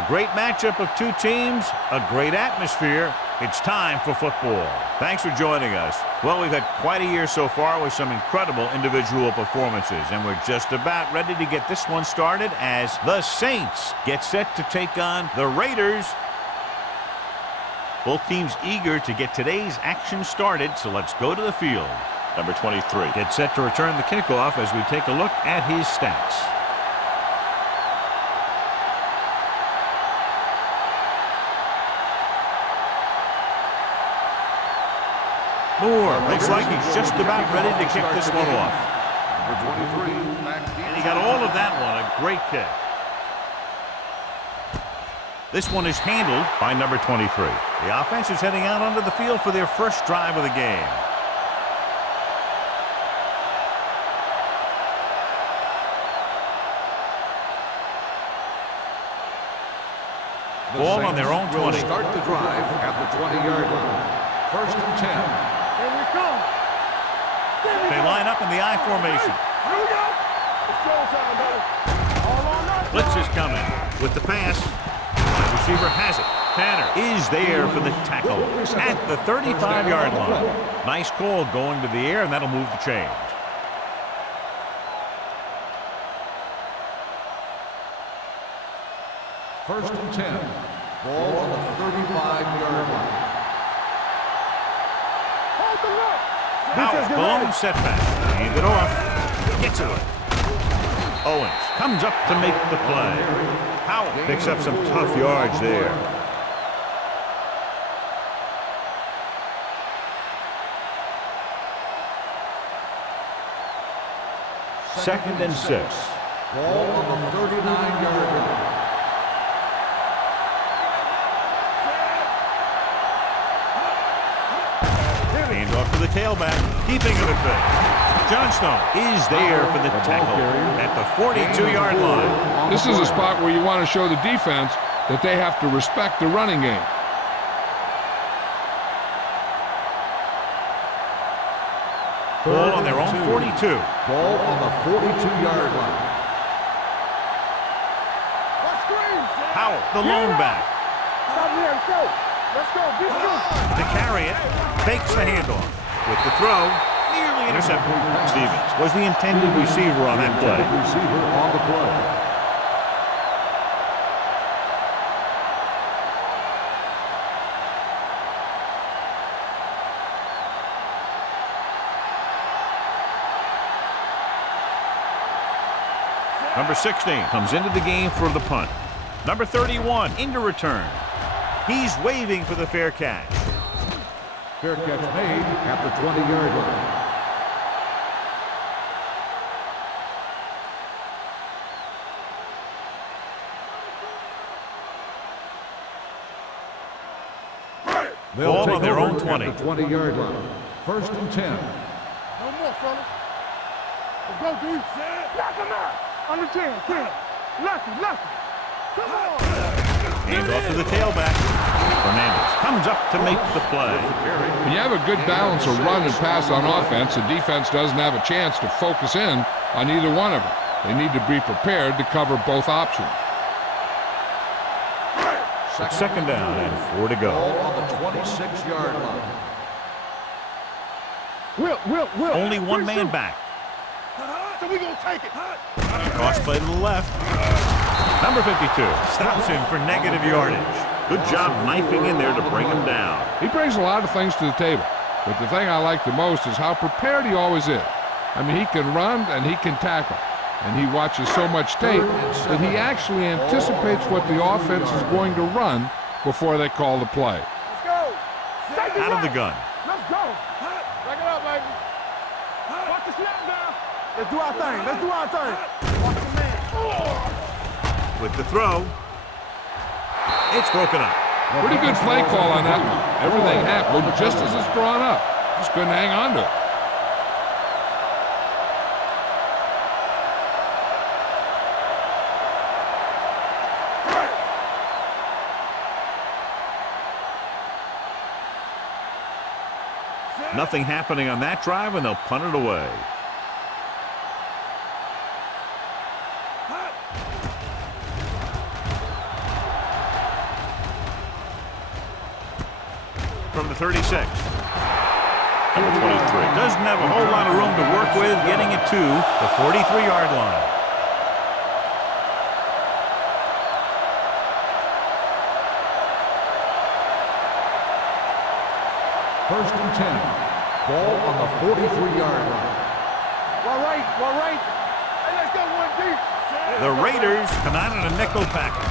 A great matchup of two teams, a great atmosphere. It's time for football. Thanks for joining us. Well, we've had quite a year so far with some incredible individual performances, and we're just about ready to get this one started as the Saints get set to take on the Raiders. Both teams eager to get today's action started, so let's go to the field. Number 23 gets set to return the kickoff as we take a look at his stats. Moore looks like he's just about ready to kick this one off. Number 23. And he got all of that one. A great kick. This one is handled by number 23. The offense is heading out onto the field for their first drive of the game. Ball on their own 20. Start the drive at the 20-yard line. First and 10. Here we come. They line up in the I formation. Here we go. It's showtime, baby. All on us. Blitz is coming with the pass. The receiver has it. Tanner is there for the tackle at the 35-yard line. Nice call going to the air, and that'll move the chains. First and 10. Ball on the 35-yard line. Blown setback. Hand it off. Gets it. Owens comes up to make the play. Howell picks up some tough yards there. Second and 6. Ball on the 39-yard line. Hand off to the tailback, keeping it at bay. Johnstone is there for the tackle at the 42-yard line. This is a spot where you want to show the defense that they have to respect the running game. Ball on their own 42. Ball on the 42-yard line. Howell, the lone back. Stop here. Let's go. Let's go. Be good. To carry it, fakes the handoff. With the throw, nearly intercepted. Stevens was the intended receiver on that play. Receiver on the play. Number 16 comes into the game for the punt. Number 31 into return. He's waving for the fair catch. Fair catch made at the 20-yard line. Ball on their own 20. At the 20-yard line. First and 10. No more, fellas. Let's go, dude. Knock him out. Under 10. 10. Lucky. Come on. Hand off to the tailback. Fernandez comes up to make the play. When you have a good balance of run and pass on offense, the defense doesn't have a chance to focus in on either one of them. They need to be prepared to cover both options. Second down and 4 to go. Ball on the 26-yard line. Will. Only one man back. So we gonna take it. Cross play to the left. Number 52 stops him for negative yardage. Good job knifing in there to bring him down. He brings a lot of things to the table, but the thing I like the most is how prepared he always is. I mean, he can run and he can tackle, and he watches so much tape that he actually anticipates what the offense is going to run before they call the play. Let's go. Out of the gun. Let's go. Back it up, baby. Watch the snap down. Let's do our thing. Watch the man. With the throw, it's broken up. Pretty good play call on that one. Everything happened just as it's drawn up. Just couldn't hang on to it. Nothing happening on that drive, and they'll punt it away. from the 36. Number 23 doesn't have a whole lot of room to work with, getting it to the 43-yard line. First and 10. Ball on the 43-yard line. Well, right. Hey, let's go one deep. The Raiders come out in a nickel package.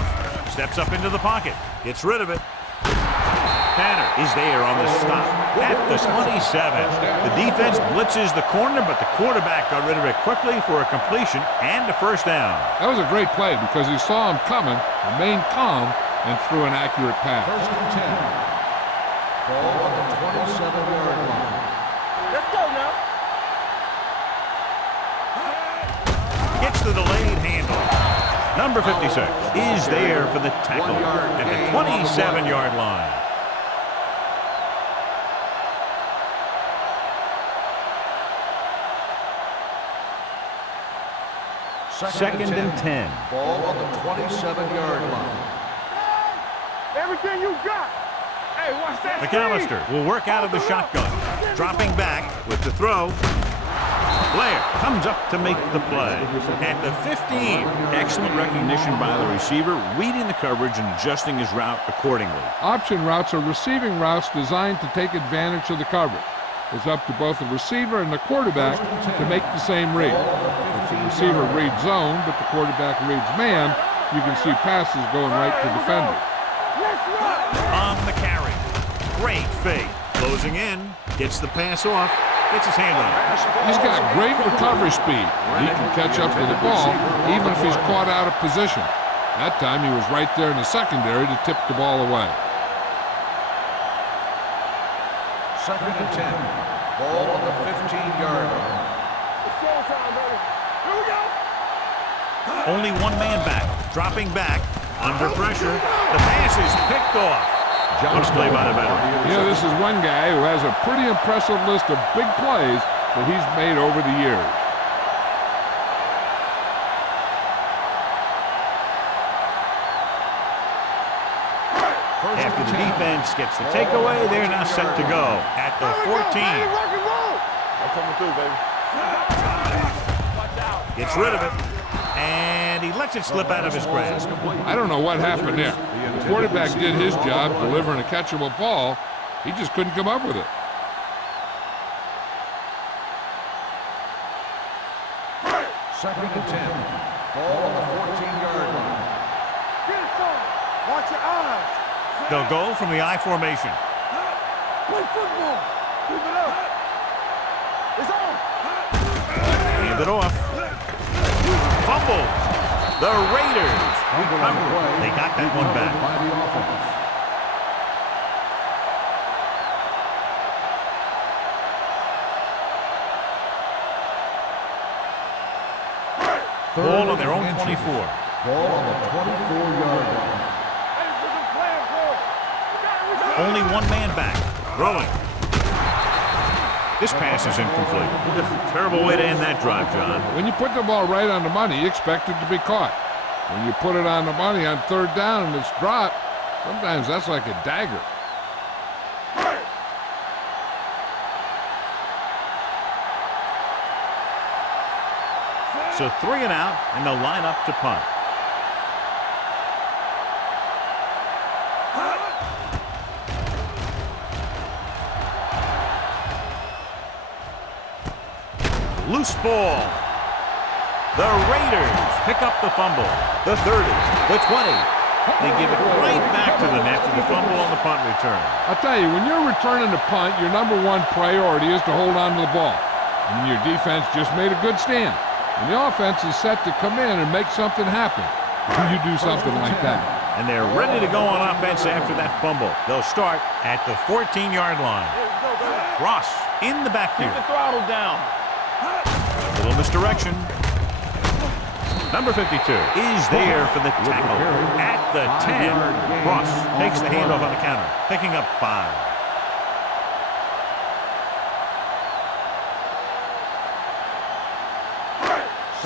Steps up into the pocket. Gets rid of it. Tanner is there on the stop at the 27. The defense blitzes the corner, but the quarterback got rid of it quickly for a completion and a first down. That was a great play because he saw him coming, remained calm, and threw an accurate pass. First and 10. Ball on the 27-yard line. Let's go now. Gets the delayed handoff. Number 56 is there for the tackle at the 27-yard line. Second and 10. Ball on the 27-yard line. Everything you got. Hey, watch that. McAllister will work out of the shotgun. Dropping back with the throw. Blair comes up to make the play. At the 15, excellent recognition by the receiver, reading the coverage and adjusting his route accordingly. Option routes are receiving routes designed to take advantage of the coverage. It's up to both the receiver and the quarterback to make the same read. If the receiver reads zone, but the quarterback reads man, you can see passes going right to defenders. On the carry. Great fake. Closing in. Gets the pass off. Gets his hand on it. He's got great recovery speed. He can catch up to the ball even if he's caught out of position. That time he was right there in the secondary to tip the ball away. Second and 10. Ball on the 15-yard line. It's showtime, baby. Here we go. Only one man back. Dropping back. Under pressure. The pass is picked off. Good play by the veteran. You know, this is one guy who has a pretty impressive list of big plays that he's made over the years. After the defense gets the takeaway, they're now set to go at the 14. Rock and roll. I'm coming through, baby. Gets rid of it. And he lets it slip out of his grasp. I don't know what happened there. The quarterback did his job delivering a catchable ball. He just couldn't come up with it. Second and 10. Ball on the 14-yard line. Get it, son. Watch your eyes. They'll go from the I formation. Play football. Keep it up. It's on. Hand it off. Fumble. The Raiders recover. They got that one back. By the offense. Ball on their own 24. Ball on the 24-yard line. Hey, put them playing for it. Only one man back. Throwing. This pass is incomplete. Terrible way to end that drive, John. When you put the ball right on the money, you expect it to be caught. When you put it on the money on third down and it's dropped, sometimes that's like a dagger. So 3 and out, and they'll line up to punt. Loose ball. The Raiders pick up the fumble. The 30, the 20. They give it right back to the net for the fumble on the punt return. I'll tell you, when you're returning the punt, your number one priority is to hold on to the ball. And your defense just made a good stand. And the offense is set to come in and make something happen when you do something like that. And they're ready to go on offense after that fumble. They'll start at the 14-yard line. Ross in the backfield. Keep the throttle down. Little misdirection. Number 52 is there for the tackle at the 10. Ross takes the handoff on the counter, picking up 5.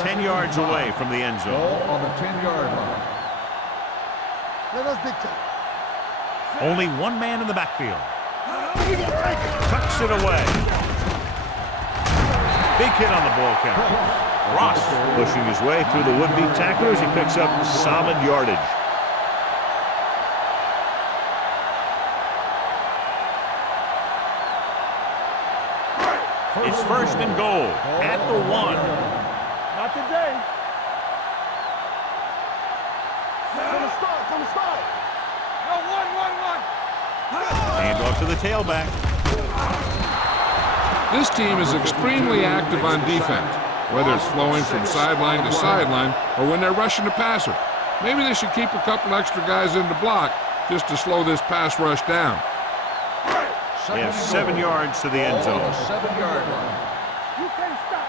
Ten yards away from the end zone. Ball on the 10-yard line. Let us dictate. Only one man in the backfield. Tucks it away. Big hit on the ball carrier. Ross pushing his way through the would-be tacklers. He picks up solid yardage. It's first and goal at the 1. Not today. From the start. No, one. Hand off to the tailback. This team is extremely active on defense, whether it's flowing from sideline to sideline or when they're rushing the passer. Maybe they should keep a couple extra guys in the block just to slow this pass rush down. They have 7 yards to the end zone. 7-yard line. You can't stop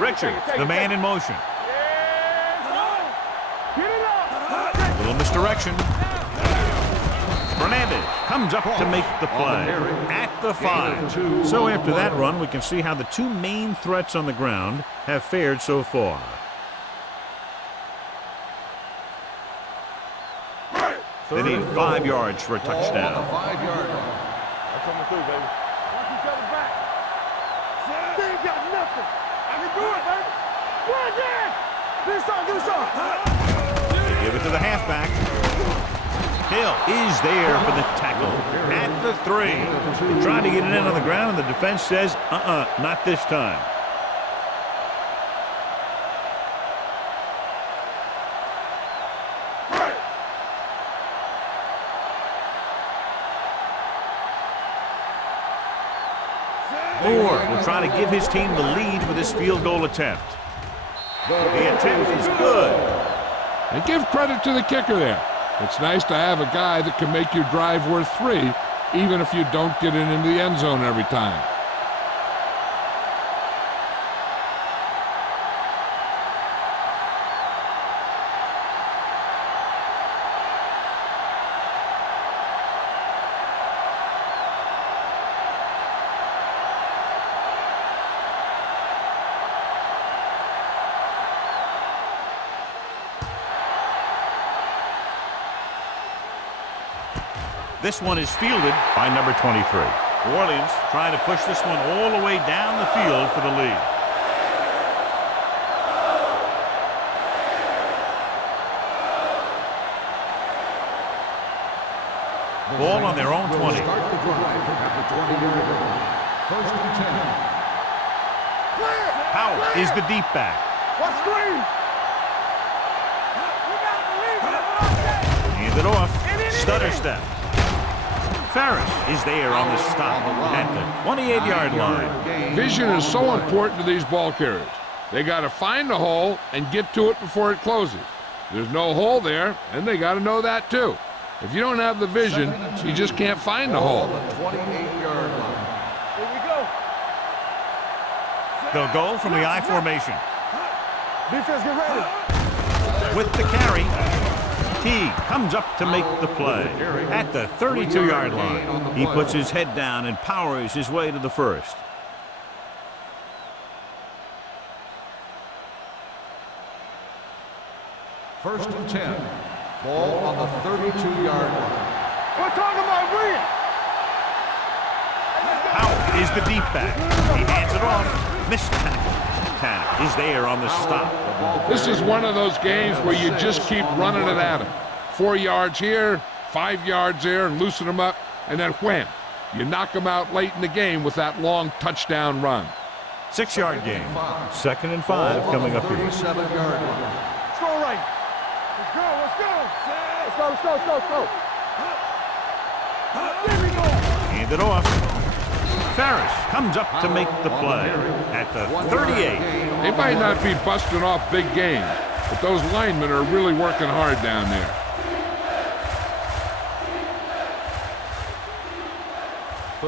me. Richard, the man in motion. Get it up. Little misdirection. Fernandez comes up to make the play at the 5. So after that run, we can see how the two main threats on the ground have fared so far. They need 5 yards for a touchdown. 5-yard line. I'm coming through, baby. Watch each other back. They ain't got nothing. I can do it, baby. Run again. Do something. They give it to the halfback. Hill is there for the tackle at the 3. They're trying to get it in on the ground, and the defense says, not this time. Moore will try to give his team the lead with his field goal attempt. The attempt is good. And give credit to the kicker there. It's nice to have a guy that can make your drive worth 3, even if you don't get it into the end zone every time. This one is fielded by number 23. New Orleans trying to push this one all the way down the field for the lead. Ball on their own 20. Start the drive at the 20-yard line. First and 10. Howell is the deep back. What screen? Hand it off. Stutter step. Ferris is there on the stop at the 28-yard line. Vision is so important to these ball carriers. They got to find the hole and get to it before it closes. There's no hole there, and they got to know that too. If you don't have the vision, you just can't find the hole. 28-yard line. Here we go. They'll go from the I formation. Defense, get ready. With the carry, Teague comes up to make the play at the 32-yard line. He puts his head down and powers his way to the first. First and 10. Ball on the 32-yard line. We're talking about Williams. Howell is the deep back. He hands it off. Missed tackle. Tanner is there on the stop. This is one of those games where you just keep running it at him. 4 yards here, 5 yards there, and loosen them up, and then wham. You knock them out late in the game with that long touchdown run. 6-yard game. 2nd and 5 coming up here. 37-yard line. Let's go right. Let's go. Give me more. Hand it off. Ferris comes up to make the play at the 38. They might not be busting off big games, but those linemen are really working hard down there.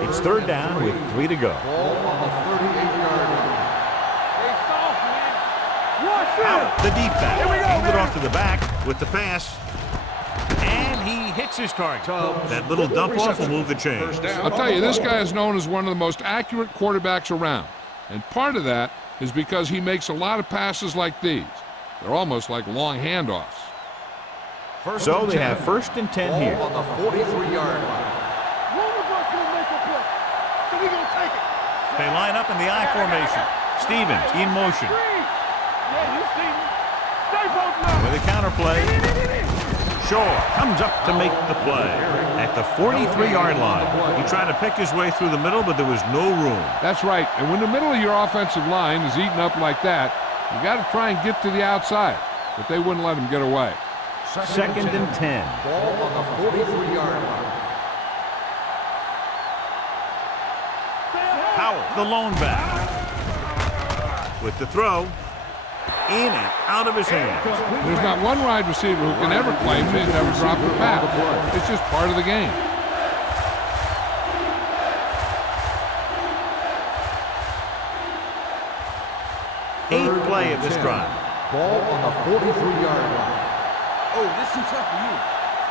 It's 3rd down with 3 to go. Ball on the 38-yard line. Hey, soft, man. Watch it. Out the deep back. Here we go, Hand it baby. off to the back with the pass. And he hits his target. That little dump off will move the chains. I'll tell you, this guy is known as one of the most accurate quarterbacks around. And part of that is because he makes a lot of passes like these. They're almost like long handoffs. So they have 1st and 10 here. Ball on the 43-yard line. One of us gonna make a play. So we gonna take it. They line up in the I formation. Stevens in motion. Yeah, you see me. Stay both now. With a counter play. Shaw comes up to make the play at the 43-yard line. He tried to pick his way through the middle, but there was no room. That's right. And when the middle of your offensive line is eaten up like that, you got to try and get to the outside. But they wouldn't let him get away. 2nd and 10. Ball on the 43-yard line. Howell, the lone back. With the throw. In and out of his hands. There's not one wide receiver who can ever claim that he's never dropped a pass. It's just part of the game. Eighth play of this drive. Ball on the 43-yard line. Oh, this is tough for you.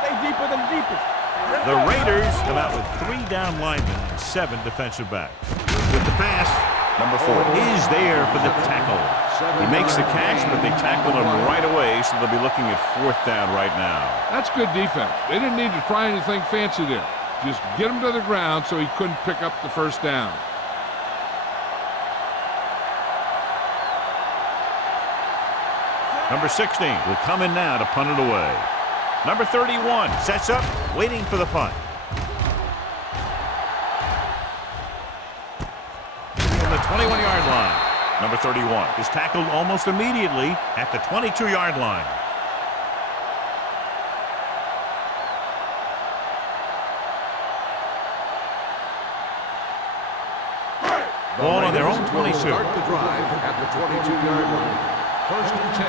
Stay deeper than the deepest. The Raiders come out with 3 down linemen and 7 defensive backs. With the pass, number 4 is there for the tackle. He makes the catch, but they tackle him right away, so they'll be looking at 4th down right now. That's good defense. They didn't need to try anything fancy there. Just get him to the ground so he couldn't pick up the 1st down. Number 16 will come in now to punt it away. Number 31 sets up, waiting for the punt. From the 21-yard line, number 31 is tackled almost immediately at the 22-yard line. Ball on their own 22. Start the drive at the 22-yard line. 1st and 10.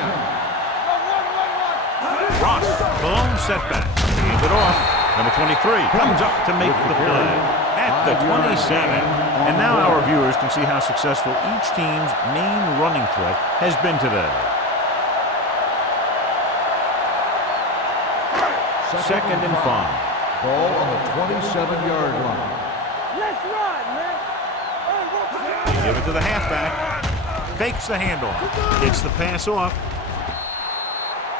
Ross, the lone setback. Hands it off. Number 23 comes up to make the play at the 27. And now our viewers can see how successful each team's main running threat has been today. 2nd and 5. Ball on the 27-yard line. Let's ride, man. They give it to the halfback. Fakes the handoff. Gets the pass off.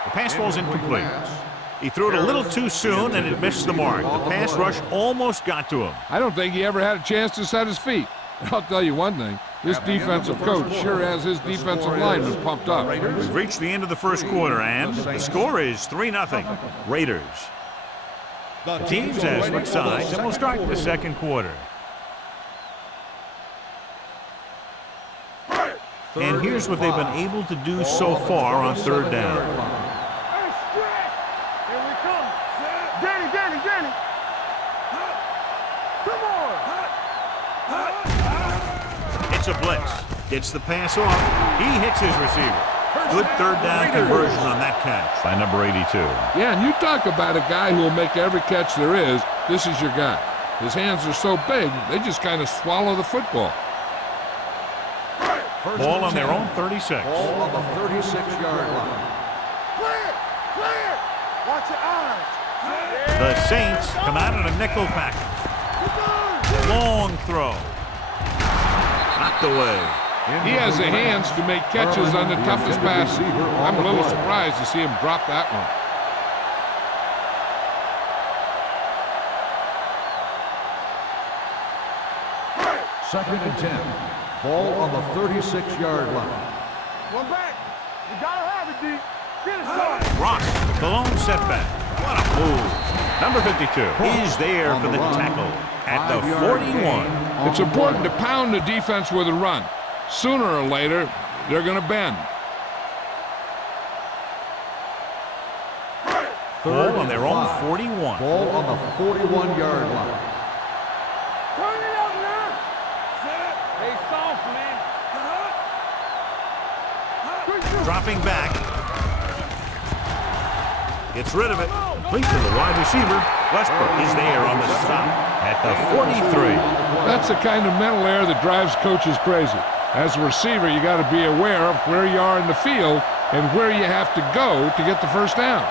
The pass falls incomplete. He threw it a little too soon, and it missed the mark. The pass rush almost got to him. I don't think he ever had a chance to set his feet. I'll tell you one thing. This defensive coach sure has his defensive linemen pumped up. We've reached the end of the 1st quarter, and the score is 3-0. Raiders. The teams have switched sides, and we'll start the 2nd quarter. And here's what they've been able to do so far on 3rd down. Hey, stretch. Here we come. Danny. Come on. It's a blitz. Gets the pass off. He hits his receiver. Good 3rd down conversion on that catch by number 82. Yeah, and you talk about a guy who will make every catch there is. This is your guy. His hands are so big, they just kind of swallow the football. Ball on their own 36. Ball on the 36-yard line. Clear. Watch your eyes. The Saints come out in a nickel package. Long throw. Knocked away. He has the hands to make catches on the toughest passes. I'm a little surprised to see him drop that one. Second and 10. Ball on the 36-yard line. One back. You gotta have it, D. Get it started. Ross, the lone setback. What a move. Number 52 is there for the tackle at the 41. It's important to pound the defense with a run. Sooner or later, they're going to bend. Ball on their own 41. Ball on the 41-yard line. Turn it up now. Stay soft, man. Dropping back. Gets rid of it. Complete to the wide receiver. Westbrook is there on the stop at the 43. That's the kind of mental error that drives coaches crazy. As a receiver, you got to be aware of where you are in the field and where you have to go to get the 1st down.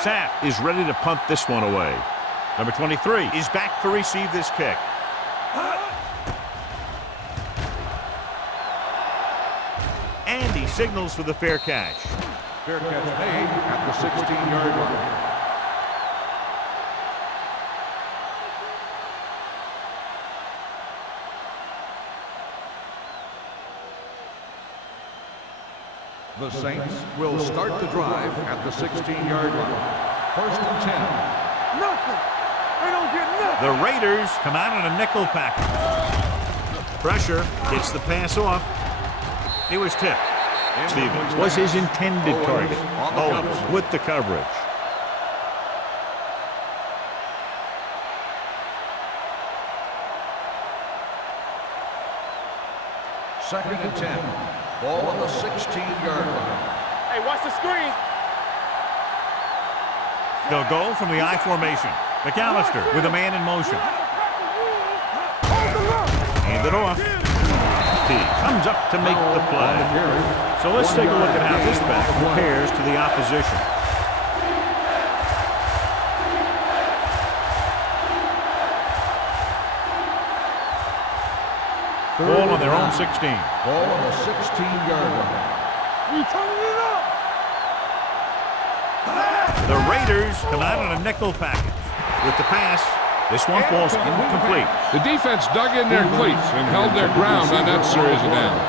Sapp is ready to punt this one away. Number 23 is back to receive this kick. signals for the fair catch. Fair catch made at the 16-yard line. The Saints will start the drive at the 16-yard line. 1st and 10. Nothing. They don't get nothing. The Raiders come out in a nickel package. Pressure gets the pass off. He was tipped. Stevens was his intended target. Owens with the coverage. Second and 10. Ball on the 16-yard line. Hey, watch the screen. They'll go from the I formation. McAllister with a man in motion. Hand it off. He comes up to make the play. So let's take a look at how this back compares to the opposition. Ball on their own 16. Ball on the 16-yard line. We turning it up. The Raiders come out in a nickel package. With the pass, this one falls incomplete. The defense dug in their cleats and held their ground on that series of downs.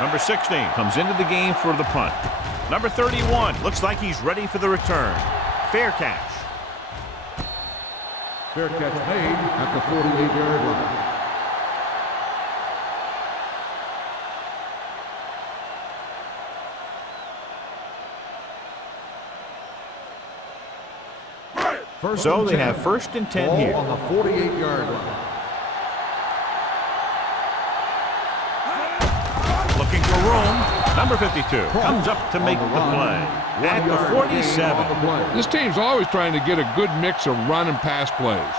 Number 16 comes into the game for the punt. Number 31 looks like he's ready for the return. Fair catch. Fair catch made at the 48-yard line. So they have 1st and 10 here. On the 48-yard line. Looking for room. Number 52 comes up to make the play. At the 47. This team's always trying to get a good mix of run and pass plays.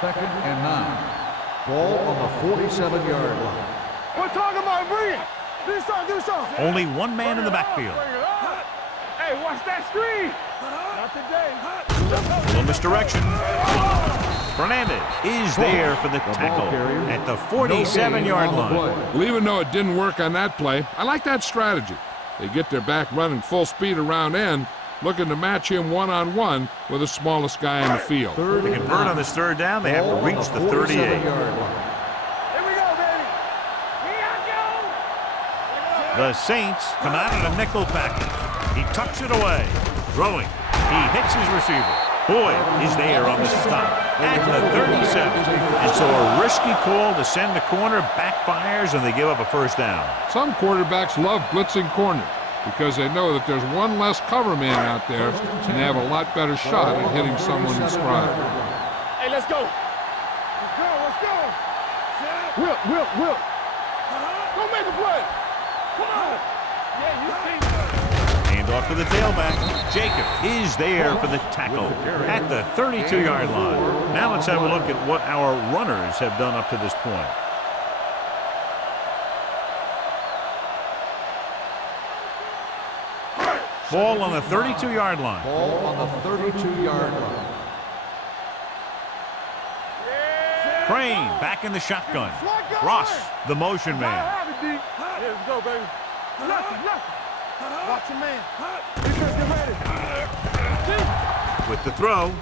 Second and 9. Ball on the 47-yard line. We're talking about bring it. Do something. Only one man in the backfield. Hey, watch that screen. Not today. A little misdirection. Fernandez is there for the tackle at the 47-yard line. Well, even though it didn't work on that play, I like that strategy. They get their back running full speed around end, looking to match him one-on-one with the smallest guy in the field. To convert on this third down, they have to reach the 38. Here we go, baby. The Saints come out in a nickel package. He tucks it away. Throwing. He hits his receiver. Boyd is there on the stop at the 37. And so a risky call to send the corner backfires, and they give up a first down. Some quarterbacks love blitzing corners because they know that there's one less cover man out there and they have a lot better shot at hitting someone in stride. Hey, let's go. Let's go. Will. Go make a play. Come on. Yeah, you see me. Hand off to the tailback. Jacob is there for the tackle at the 32-yard line. Now let's have a look at what our runners have done up to this point. Ball on the 32-yard line. Ball on the 32-yard line. Crane back in the shotgun. Ross, the motion man. Yeah, let's go, baby. Nothing. Watch your man. Defense, get ready. With the throw.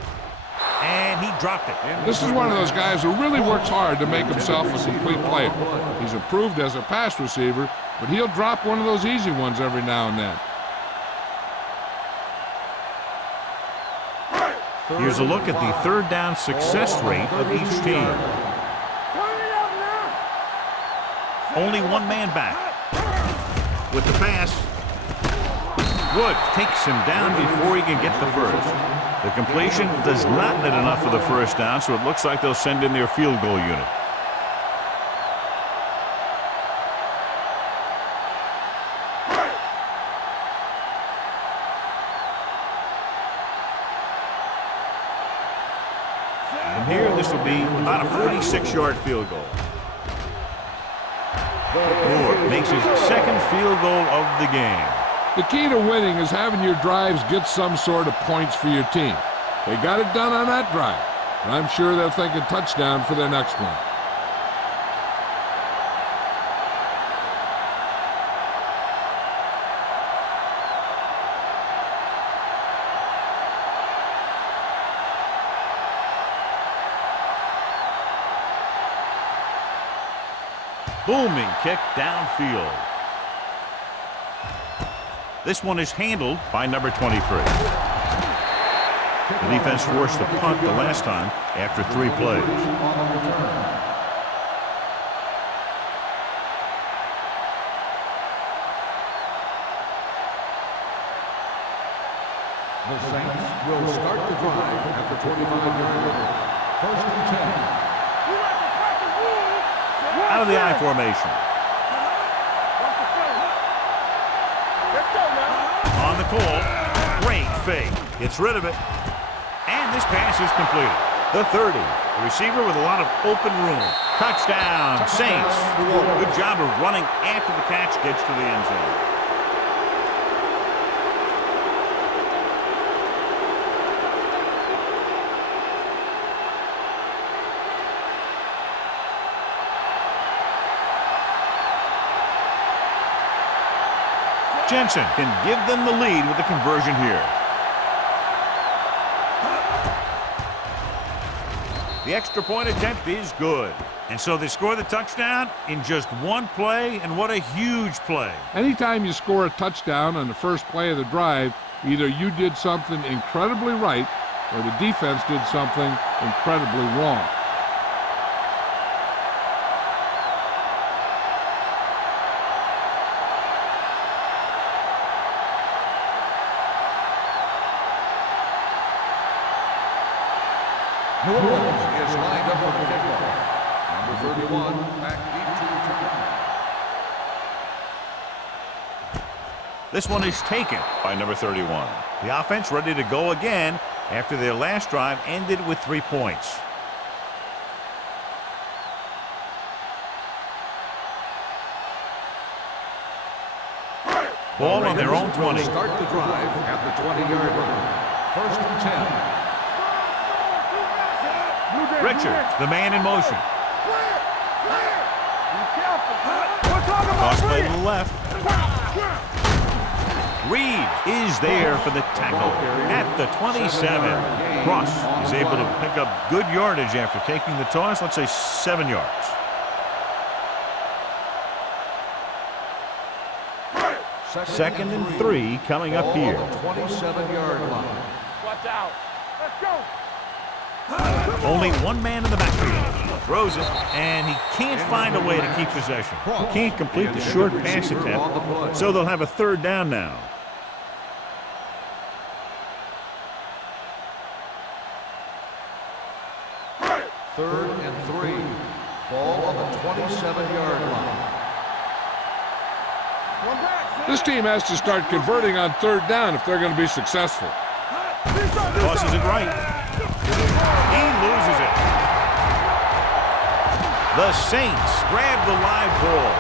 And he dropped it. This is one of those guys who really works hard to make himself a complete player. He's improved as a pass receiver, but he'll drop one of those easy ones every now and then. Here's a look at the third down success rate of each team. Only one man back. With the pass, Wood takes him down before he can get the first. The completion does not net enough for the first down, so it looks like they'll send in their field goal unit. From here, this will be about a 46-yard field goal. Moore makes his second field goal of the game. The key to winning is having your drives get some sort of points for your team. They got it done on that drive, and I'm sure they're thinking touchdown for their next one. Booming kick downfield. This one is handled by number 23. The defense forced a punt the last time after 3 plays. The Saints will start the drive at the 25-yard line. First and 10. Out of the I formation. Let's go now. On the call. Great fake. Gets rid of it. And this pass is completed. The 30. The receiver with a lot of open room. Touchdown, Saints. Good job of running after the catch gets to the end zone. Jensen can give them the lead with the conversion here. The extra point attempt is good. And so they score the touchdown in just 1 play, and what a huge play. Anytime you score a touchdown on the first play of the drive, either you did something incredibly right or the defense did something incredibly wrong. New Orleans is lined up for the kickoff. Number 31, back deep to return. This one is taken by number 31. The offense ready to go again after their last drive ended with 3 points. Ball on their own 20. Start the drive at the 20-yard line. First and 10. Richards, the man in motion. Cross play to the left. Reed is there for the tackle at the 27. Cross is able to pick up good yardage after taking the toss, let's say 7 yards. Second and 3 coming up here. 27-yard line. Watch out. Let's go. Only one man in the backfield. Throws it, and he can't find a way to keep possession. Can't complete the short pass attempt, so they'll have a 3rd down now. Third and 3. Ball on the 27-yard line. This team has to start converting on 3rd down if they're going to be successful. Tosses it right. He loses it. The Saints grab the live ball.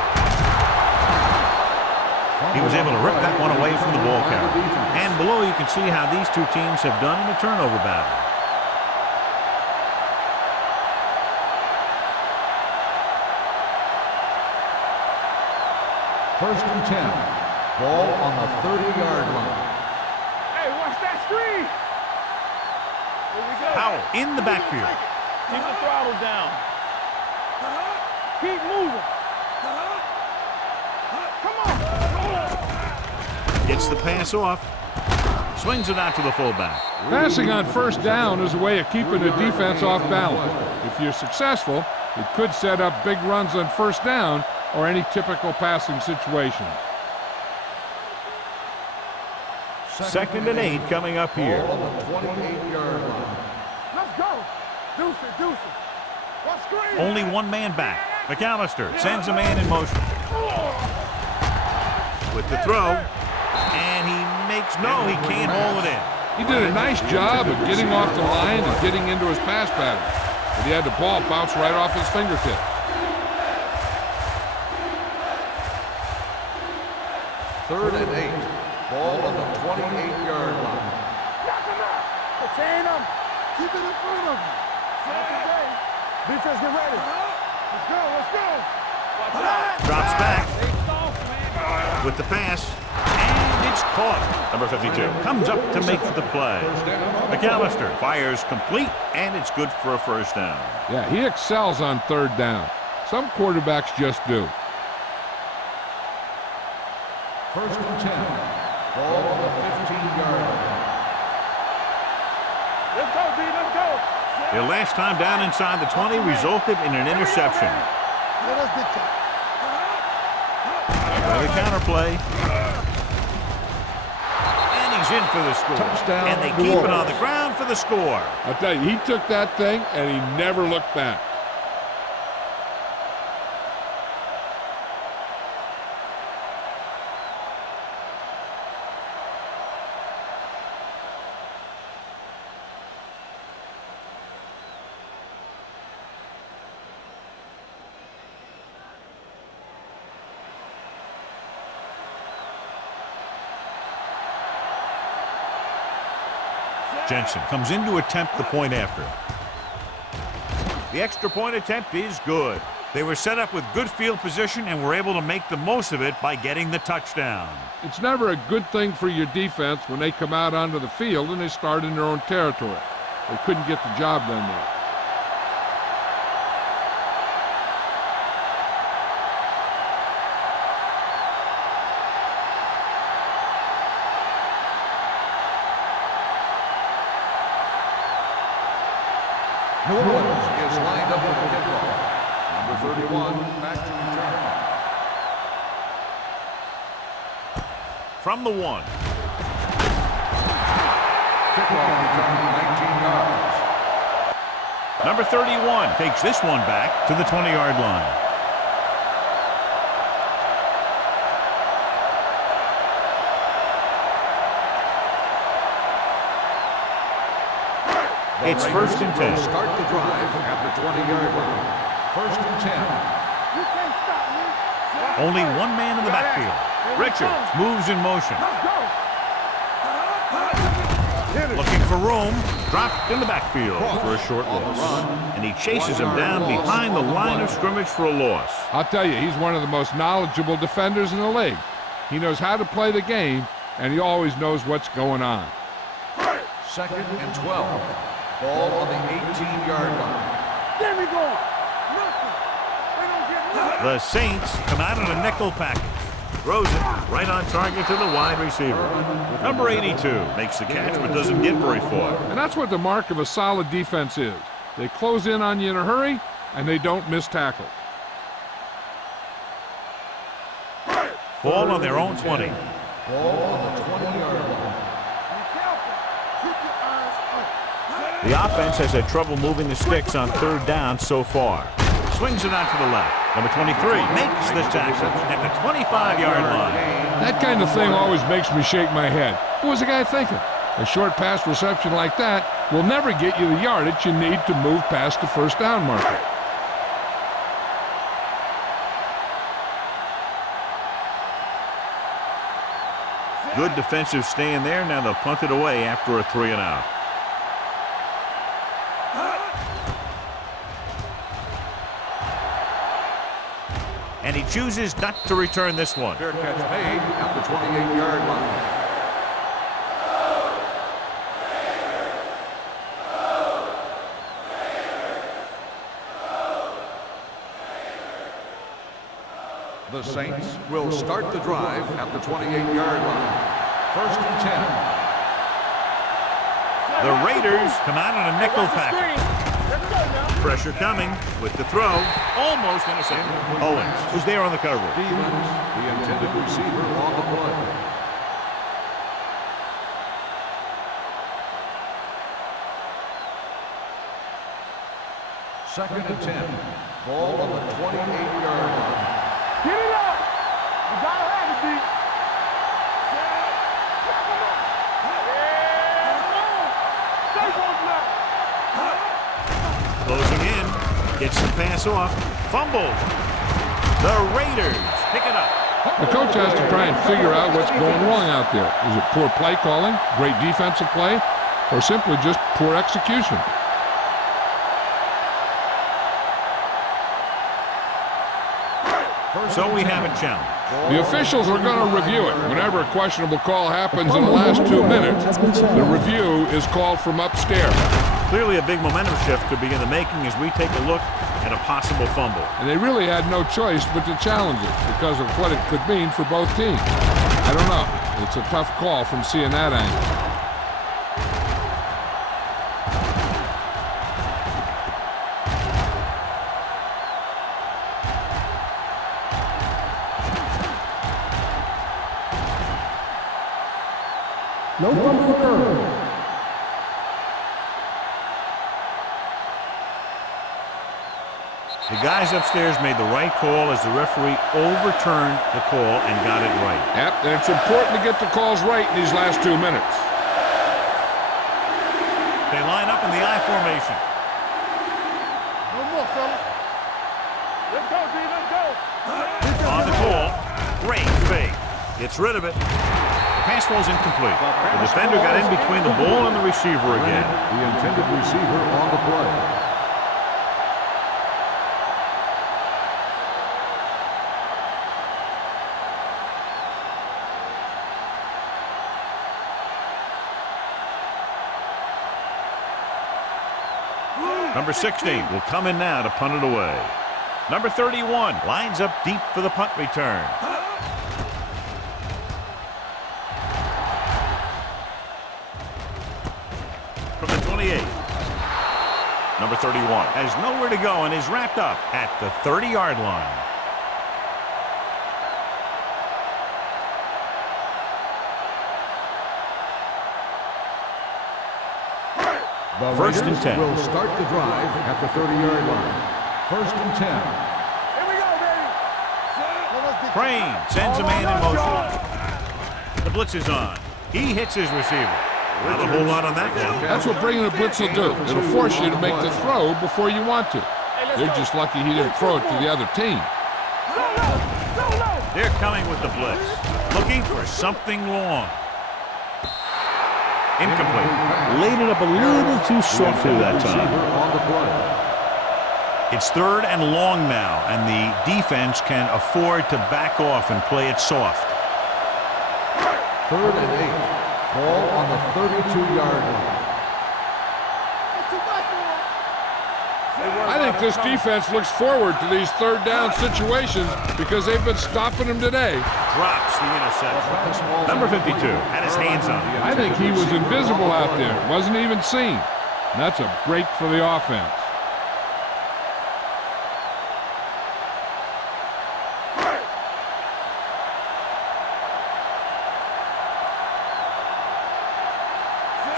He was able to rip that one away from the ball carrier. And below you can see how these two teams have done in the turnover battle. First and 10. Ball on the 30-yard line. Hey, watch that screen. Powell in the backfield. Keep the throttle down. Keep moving. Come on. Gets the pass off. Swings it out to the fullback. Passing on 1st down is a way of keeping the defense off balance. If you're successful, it could set up big runs on 1st down or any typical passing situation. Second and 8 coming up here. Ball on the 28-yard line. Let's go. Deuce it. What screen? Only one man back. McAllister sends a man in motion. With the throw. And he makes no, he can't hold it in. He did a nice job of getting off the line and getting into his pass pattern. But he had the ball bounce right off his fingertip. 3rd and 8. Ball on the 28-yard line. Knock him out. Contain him. Keep it in front of him. Defense, get ready. Let's go, let's go. Drops back with the pass, and it's caught. Number 52 comes up to make the play. McAllister fires complete, and it's good for a first down. Yeah, he excels on 3rd down. Some quarterbacks just do. 1st and 10. Ball on the 15-yard line. Let's go, D, let's go. Their last time down inside the 20 resulted in an interception. Let us get to The counterplay. And he's in for the score. Touchdown, And they New keep it on Orleans. the ground for the score. I'll tell you, he took that thing and he never looked back. Jensen comes in to attempt the point after. The extra point attempt is good. They were set up with good field position and were able to make the most of it by getting the touchdown. It's never a good thing for your defense when they come out onto the field and they start in their own territory. They couldn't get the job done there. New Orleans is lined up for the kickoff. Number 31 back to return. From the 1. Kickoff return 19 yards. Number 31 takes this one back to the 20-yard line. It's 1st and 10. Start the drive at the 20-yard line. 1st and 10. You can't stop me. Only one man in the backfield. Richards moves in motion. Let's go. Looking for room. Dropped in the backfield for a short loss. And he chases him down behind the line of scrimmage for a loss. I'll tell you, he's one of the most knowledgeable defenders in the league. He knows how to play the game, and he always knows what's going on. 2nd and 12. Ball on the 18-yard line. There we go. Nothing. They don't get nothing. The Saints come out in a nickel package. Throws it right on target to the wide receiver. Number 82 makes the catch but doesn't get very far. And that's what the mark of a solid defense is. They close in on you in a hurry, and they don't miss tackle. Ball on their own 20. Ball on the 20-yard line. Be careful. Keep your eyes up. The offense has had trouble moving the sticks on 3rd down so far. Swings it out to the left. Number 23 makes the tackle at the 25-yard line. That kind of thing always makes me shake my head. What was the guy thinking? A short pass reception like that will never get you the yardage you need to move past the 1st down marker. Good defensive stand there. Now they'll punt it away after a 3-and-out. And he chooses not to return this one. Fair catch made at the 28-yard line. The Saints will start the drive at the 28-yard line. 1st and 10. The Raiders come out in a nickel package. Let's go now. Pressure coming with the throw. Almost intercepted. Owens was there on the coverage. Stevens, the intended receiver on the play. Second and 10. Ball on the 28-yard line. Get it up. You gotta have it, D. Closing in. Gets the pass off. Fumbled. The Raiders pick it up. The coach has to try and figure out what's going wrong out there. Is it poor play calling, great defensive play, or simply just poor execution? So we have a challenge. The officials are going to review it. Whenever a questionable call happens in the last 2 minutes, the review is called from upstairs. Clearly a big momentum shift could be in the making as we take a look at a possible fumble. And they really had no choice but to challenge it because of what it could mean for both teams. I don't know. It's a tough call from seeing that angle. No fumble occurred. The guys upstairs made the right call as the referee overturned the call and got it right. Yep, and it's important to get the calls right in these last 2 minutes. They line up in the I formation. No more, fellas. Let's go, D. Let's go. On the call, great fake. Gets rid of it. The pass falls incomplete. The defender got in between the ball and the receiver again. The intended receiver on the play. Number 16 will come in now to punt it away. Number 31 lines up deep for the punt return. From the 28. Number 31 has nowhere to go and is wrapped up at the 30-yard line. The First and Raiders 10. will start the drive at the 30-yard line. First and 10. Here we go, baby. Crane sends a man in motion. The blitz is on. He hits his receiver. Not a whole lot on that one. That's what bringing a blitz will do. It'll force you to make the throw before you want to. They're just lucky he didn't throw it to the other team. They're coming with the blitz. Looking for something long. Incomplete. Laid it up a little too softly that time. On the play. It's 3rd and long now, and the defense can afford to back off and play it soft. 3rd and 8. Ball on the 32-yard line. I think this defense looks forward to these 3rd down situations because they've been stopping them today. Drops the interception. Number 52 had his hands on it. I think he was invisible out there. Wasn't even seen. And that's a break for the offense.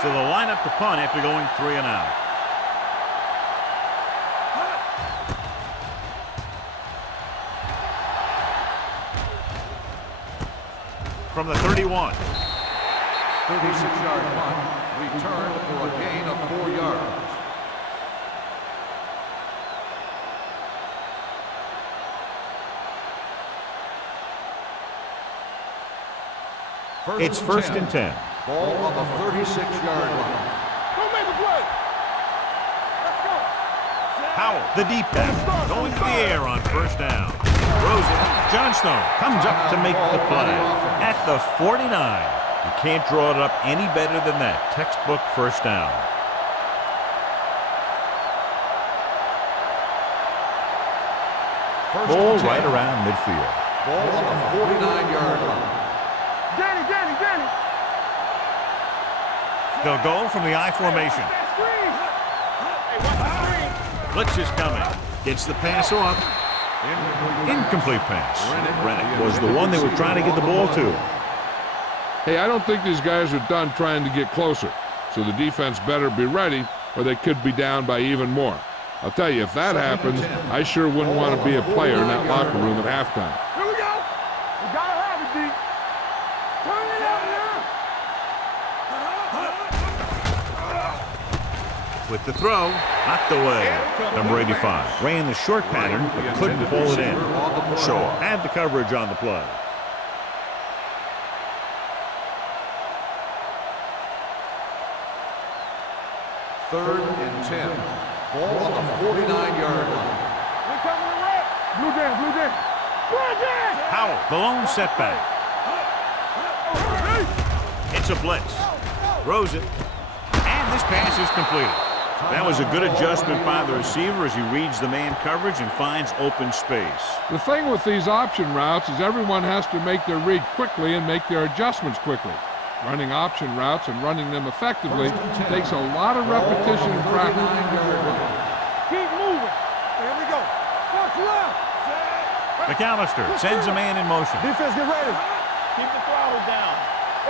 So they'll line up to punt after going 3 and out. From the 31. 36-yard punt. Returned for a gain of 4 yards. It's 1st and 10. Ball on the 36-yard line. Don't make a play. Let's go. Powell, the deep pass, going to the air on 1st down. Throws it. Johnstone comes up to make the play at the 49. You can't draw it up any better than that. Textbook 1st down. Ball right around midfield. Ball on the 49-yard line. Danny. They'll go from the I formation. Blitz is coming. Gets the pass off. Incomplete pass. Rennick was the one they were trying to get the ball to. Hey, I don't think these guys are done trying to get closer. So the defense better be ready or they could be down by even more. I'll tell you, if that happens, I sure wouldn't want to be a player in that locker room at halftime. Here we go. We gotta have it, D. Turn it up now. With the throw, knocked away. Number 85 ran the short pattern but couldn't pull it in. Shaw had the coverage on the play. 3rd and 10. Ball on the 49-yard line. We coming to red. Blue down, blue down. Blue down. Howell, the lone setback. It's a blitz. Throws it. And this pass is completed. That was a good adjustment by the receiver as he reads the man coverage and finds open space. The thing with these option routes is everyone has to make their read quickly and make their adjustments quickly. Running option routes and running them effectively takes a lot of repetition and practice. Keep moving. There we go. Watch left. McAllister sends a man in motion. Defense, get ready. Keep the throttle down.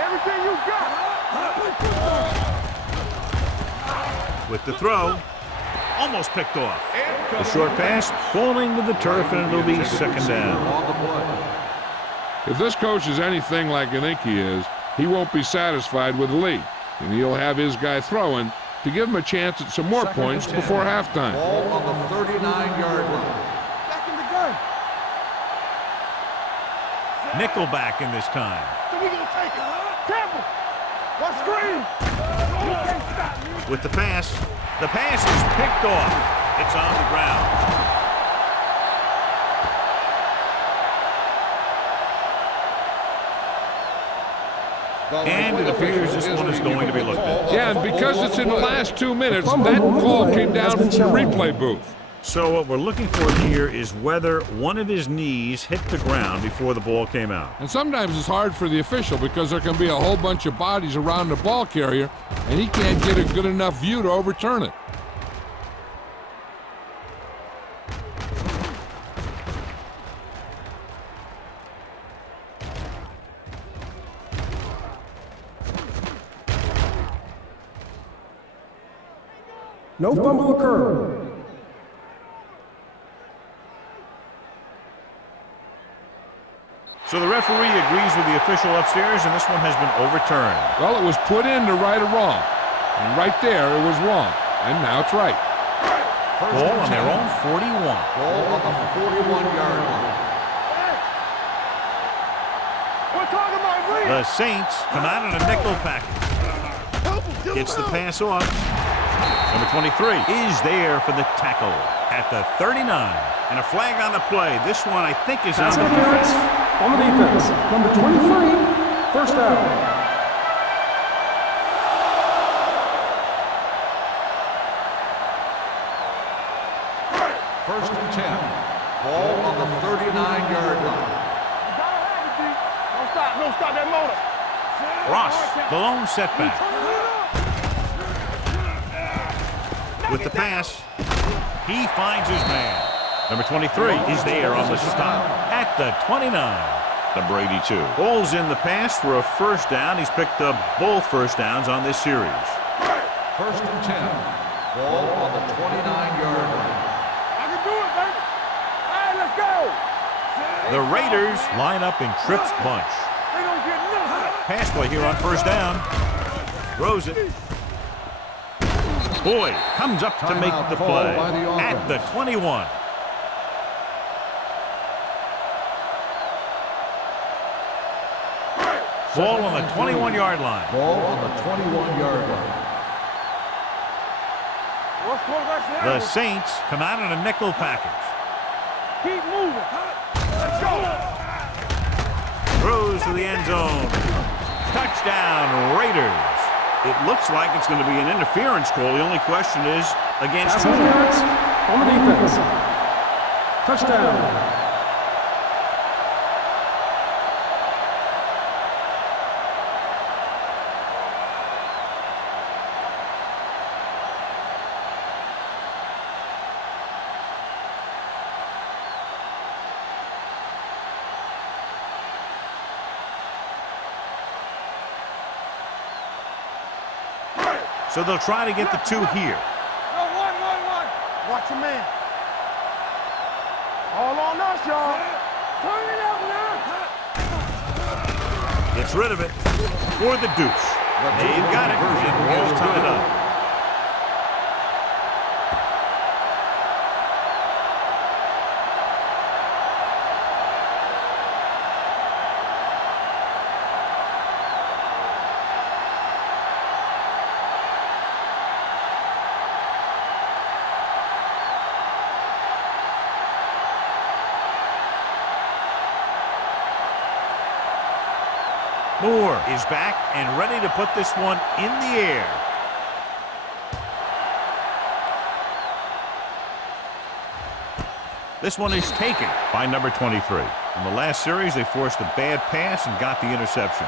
Everything you got. With the throw, almost picked off. The short pass falling to the turf, and it'll be 2nd down. If this coach is anything like I think he is, he won't be satisfied with the lead, and he'll have his guy throwing to give him a chance at some more points before halftime. Ball on the 39-yard line. Back in the gun. Nickelback in this time. So we gonna take it. Temple. One screen. You can't stop me. With the pass is picked off. It's on the ground. And it appears this one is going to be looked at. Yeah, and because it's in the last 2 minutes, that call came down from the replay booth. So what we're looking for here is whether one of his knees hit the ground before the ball came out. And sometimes it's hard for the official because there can be a whole bunch of bodies around the ball carrier, and he can't get a good enough view to overturn it. No fumble occurred. So the referee agrees with the official upstairs, and this one has been overturned. Well, it was put in to right a wrong, and right there it was wrong, and now it's right. Ball on their own 41. Ball on the 41-yard line. We're talking about read. The Saints come out in a nickel package. Gets the pass off. Number 23 is there for the tackle at the 39. And a flag on the play. This one, I think, is on Pass the interference defense. on the defense. Number 23, first down. First and 10. Ball on the 39-yard line. Don't stop that motor. Ross, the lone setback. With the pass, he finds his man. Number 23 is there on the stop at the 29. Number 82. Ball's in the pass for a first down. He's picked up both first downs on this series. First and 10. Ball on the 29-yard line. I can do it, baby. All right, let's go. The Raiders line up in Tripp's bunch. They don't get nothing. Pass play here on first down. Throws it. Boyd comes up to make the play at the 21. Ball on the 21-yard line. Ball on the 21-yard line. What's quarterback's name? The Saints come out in a nickel package. Keep moving. Let's go. Throws to the end zone. Touchdown, Raiders. It looks like it's going to be an interference call. The only question is against Pass whom? interference on the defense. Touchdown. So they'll try to get the two here. Go, one. Watch your man. All on us, y'all. Turn it up now. Gets rid of it for the deuce. They've got it, and ball's tied up. Moore is back and ready to put this one in the air. This one is taken by number 23. In the last series, they forced a bad pass and got the interception.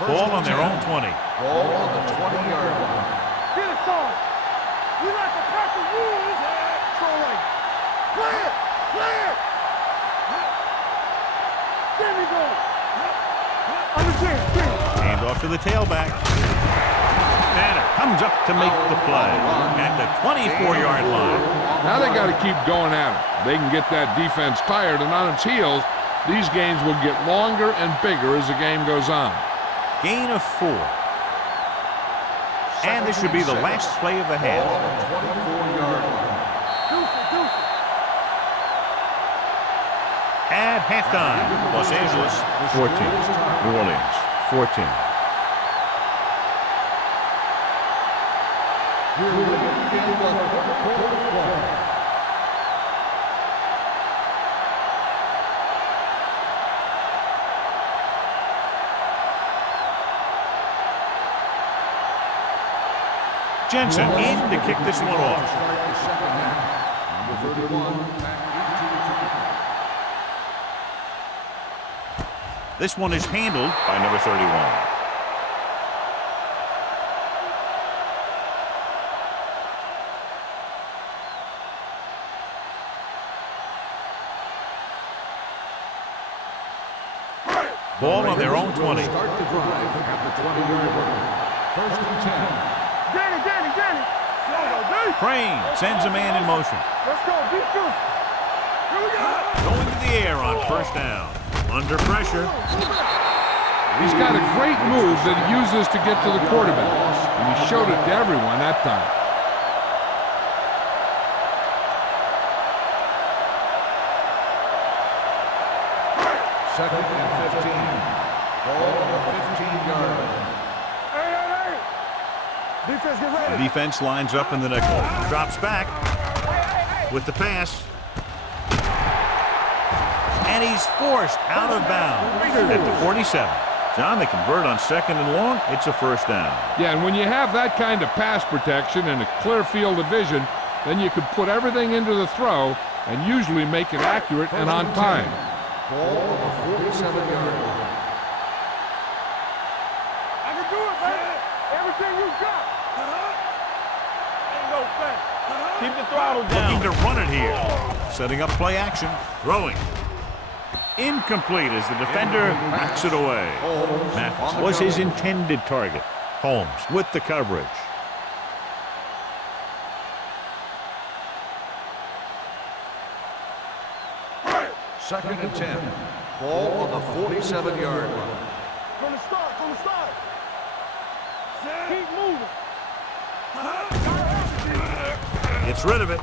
Ball on their own 20. Ball on the 20-yard line. Get it, son. We like to pack the rules. Throw right. Clear. Clear. There we go. Understand. Hand off to the tailback. Tanner comes up to make the play at the 24-yard line. Now they got to keep going at it. They can get that defense tired and on its heels. These games will get longer and bigger as the game goes on. Gain of 4. And this should be the last play of the half. 24-yard line. At halftime, Los Angeles 14, New Orleans 14. Here we begin the fourth quarter. Jensen in to kick this one off. Number 31, This one is handled by number 31. Ball on their own 20. Start the drive at the 20-yard line. First and 10. Danny. Crane sends a man in motion. Let's go. Beat Goose. Here we go. Going to the air on first down. Under pressure. He's got a great move that he uses to get to the quarterback, and he showed it to everyone that time. Second and 15. Ball on the 15-yard line. Hey. Defense, get ready. The defense lines up in the nickel. Drops back with the pass. And he's forced out of bounds at the 47. John, they convert on second and long. It's a first down. Yeah, and when you have that kind of pass protection and a clear field of vision, then you can put everything into the throw and usually make it accurate and on time. Ball on the 47-yard line. I can do it, man. Everything you got. Ain't no thing. Keep the throttle down. Looking to run it here. Setting up play action. Throwing. Incomplete as the defender backs it away. Mathis was his intended target. Holmes with the coverage. Second and 10. Ball on the 47-yard line. From the start. Keep moving. Gets rid of it.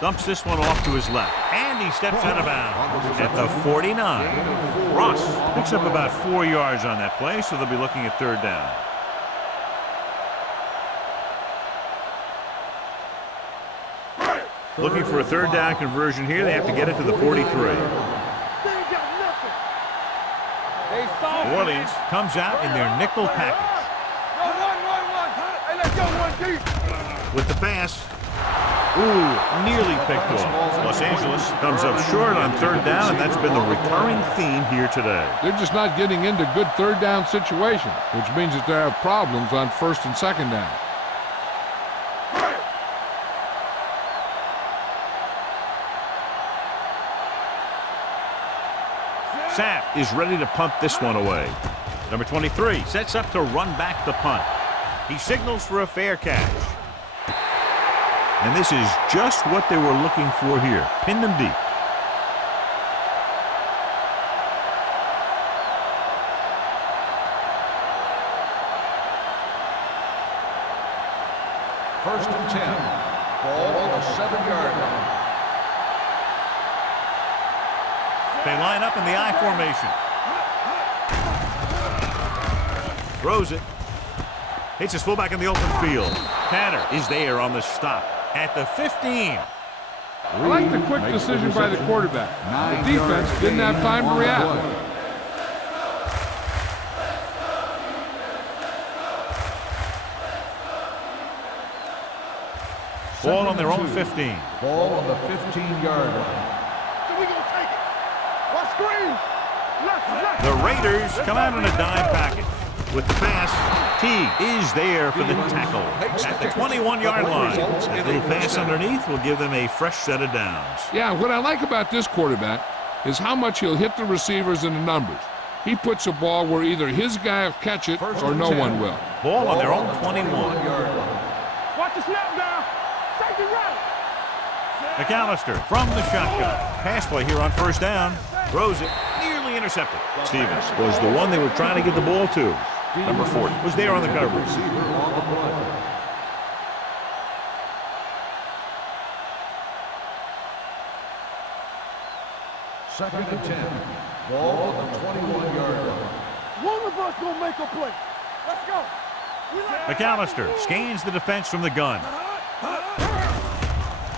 Dumps this one off to his left. And he steps out of bounds at the 49. Ross picks up about 4 yards on that play, so they'll be looking at third down. Looking for a third down conversion here. They have to get it to the 43. New Orleans comes out in their nickel package. Hey, let's go, one deep. With the pass. Ooh, nearly picked off. Los Angeles comes up short on third down, and that's been the recurring theme here today. They're just not getting into good third down situations, which means that they have problems on first and second down. Sapp is ready to punt this one away. Number 23 sets up to run back the punt. He signals for a fair catch. And this is just what they were looking for here. Pin them deep. First and 10. Ball on the 7-yard line. They line up in the I formation. Throws it. Hits his fullback in the open field. Tanner is there on the stop at the 15. I like the quick decision by the quarterback. The defense didn't have time to react. Ball on their own 15. Ball on the 15-yard line. So we gonna take it. What screen? Left. The Raiders come out in a dime package. With the pass, Teague is there for the tackle at the 21-yard line. That little pass underneath will give them a fresh set of downs. Yeah, what I like about this quarterback is how much he'll hit the receivers and the numbers. He puts a ball where either his guy will catch it or no one will. Ball on their own 21. Watch the snap down. Safety right. McAllister from the shotgun. Pass play here on first down. Throws it. Nearly intercepted. Stevens was the one they were trying to get the ball to. Number 40 was there on the coverage. Second and 10. Ball on the 21-yard line. One of us gonna make a play. Let's go. McAllister scans the defense from the gun.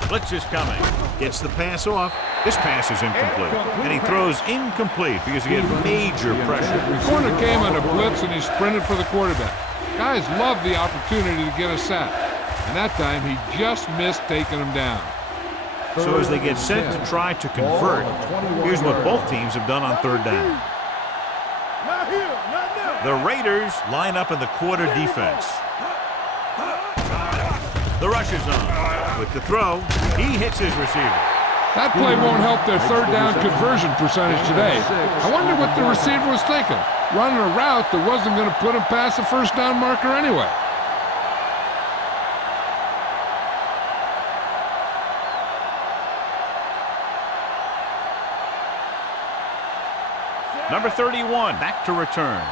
Blitz is coming. Gets the pass off. This pass is incomplete. And he throws incomplete because he had major pressure. The corner came on a blitz and he sprinted for the quarterback. Guys love the opportunity to get a sack. And that time he just missed taking him down. So as they get set to try to convert, here's what both teams have done on third down. Not here. Not now. The Raiders line up in the quarter defense. The rush is on. With the throw, he hits his receiver. That play won't help their third down conversion percentage today. I wonder what the receiver was thinking. Running a route that wasn't going to put him past the first down marker anyway. Number 31, back to return.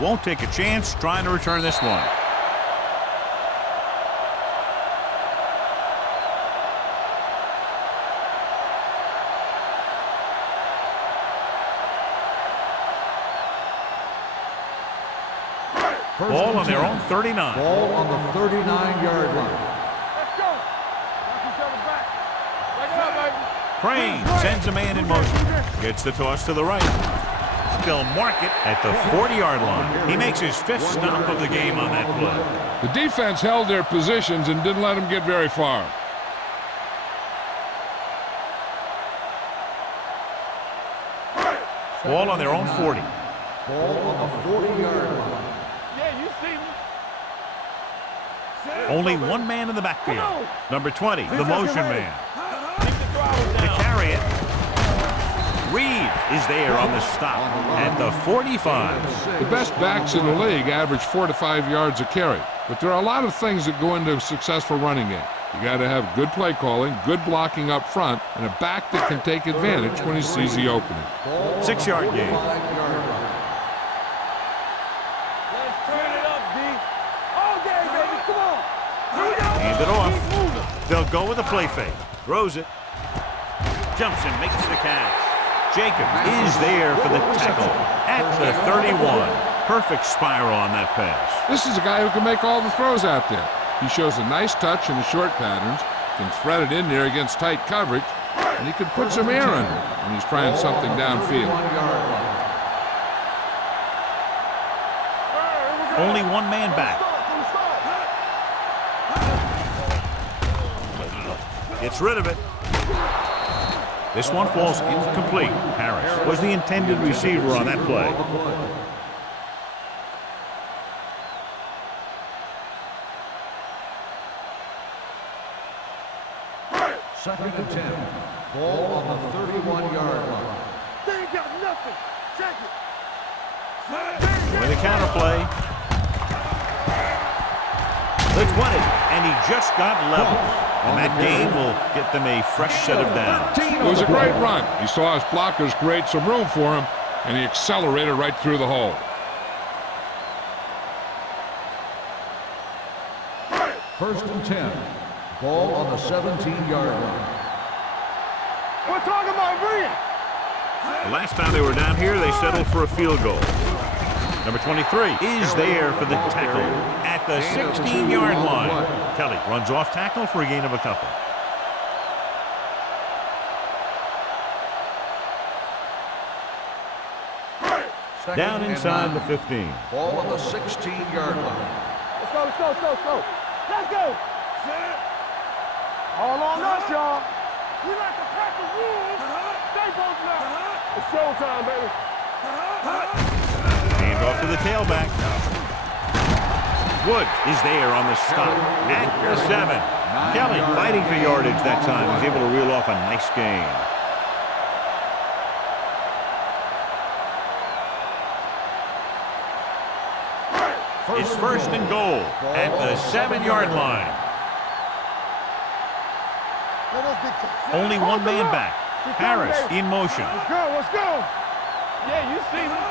Won't take a chance trying to return this one. Ball on their own 39. Ball on the 39-yard line. Let's go. Knock each other back. Like that, baby. Crane sends a man in motion. Gets the toss to the right. They'll mark it at the 40-yard line. He makes his fifth stop of the game on that play. The defense held their positions and didn't let them get very far. Ball on their own 40. Ball on the 40-yard line. Yeah, you see me. Only one man in the backfield. Number 20, the motion man. To carry it. Reed is there on the stop at the 45. The best backs in the league average 4 to 5 yards a carry. But there are a lot of things that go into a successful running game. You got to have good play calling, good blocking up front, and a back that can take advantage when he sees the opening. 6-yard gain. Let's turn it up, D. All day, baby. Come on. Hand it off. They'll go with a play fake. Throws it. Jumps and makes the catch. Jacob is there for the tackle at the 31. Perfect spiral on that pass. This is a guy who can make all the throws out there. He shows a nice touch in the short patterns, can thread it in there against tight coverage, and he can put some air under it when he's trying something downfield. Only one man back. Gets rid of it. This one falls incomplete. Harris was the intended receiver on that play. Second and 10. Ball on the 31-yard line. They ain't got nothing. Check it. With a counter play. The 20, and he just got level. And that gain will get them a fresh set of downs. It was a great run. He saw his blockers create some room for him, and he accelerated right through the hole. First and 10. Ball on the 17-yard line. We're talking about bringing. The last time they were down here, they settled for a field goal. Number 23 is there for the tackle at the 16-yard line. Kelly runs off tackle for a gain of a couple. Down inside the 15. Ball on the 16-yard line. Let's go, let's go, let's go, let's go. Let's go. All on us, y'all. We like to crack the rules. Stay both now. It's showtime, baby. Hand off to the tailback. Woods is there on the stop at the 7. Kelly fighting for yardage that time. He's able to reel off a nice gain. It's first and goal at the 7-yard line. Only one man back. Harris in motion. Let's go, let's go. Yeah, you see me.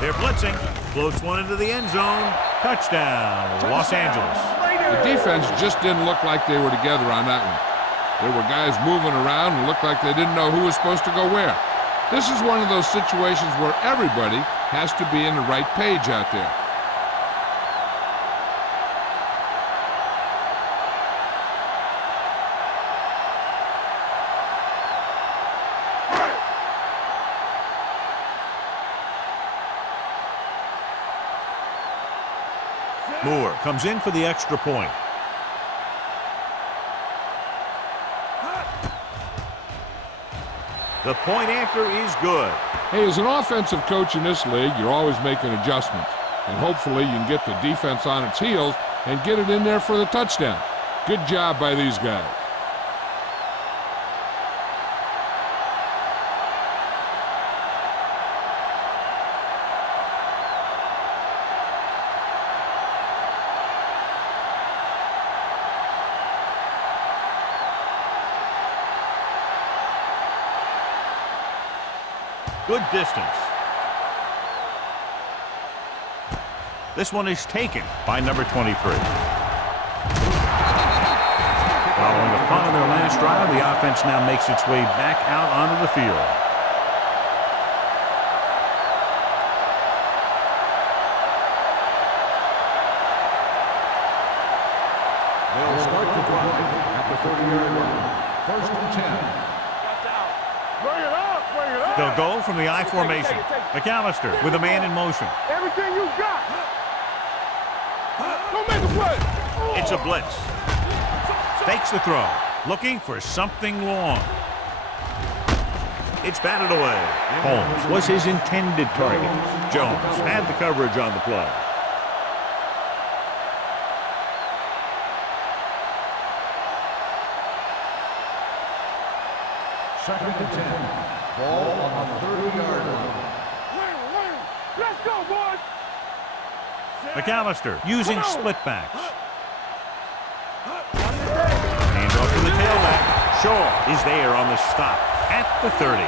They're blitzing. Floats one into the end zone. Touchdown, Los Angeles. The defense just didn't look like they were together on that one. There were guys moving around and looked like they didn't know who was supposed to go where. This is one of those situations where everybody has to be in the right page out there. Moore comes in for the extra point. The point after is good. Hey, as an offensive coach in this league, you're always making adjustments. And hopefully you can get the defense on its heels and get it in there for the touchdown. Good job by these guys. Good distance. This one is taken by number 23. Following a punt on their last drive, the offense now makes its way back out onto the field. They'll start the drive at the 30-yard line. First and 10. Bring it up, bring it up. They'll go from the I formation. McAllister with a man in motion. Everything you got. Don't make a play. It's a blitz. Fakes the throw. Looking for something long. It's batted away. Holmes was his intended target. Jones had the coverage on the play. Second and 10. Ball on the 30-yard line. Let's go, boys. McAllister using split backs. Hand off to the tailback. Shaw is there on the stop at the 30.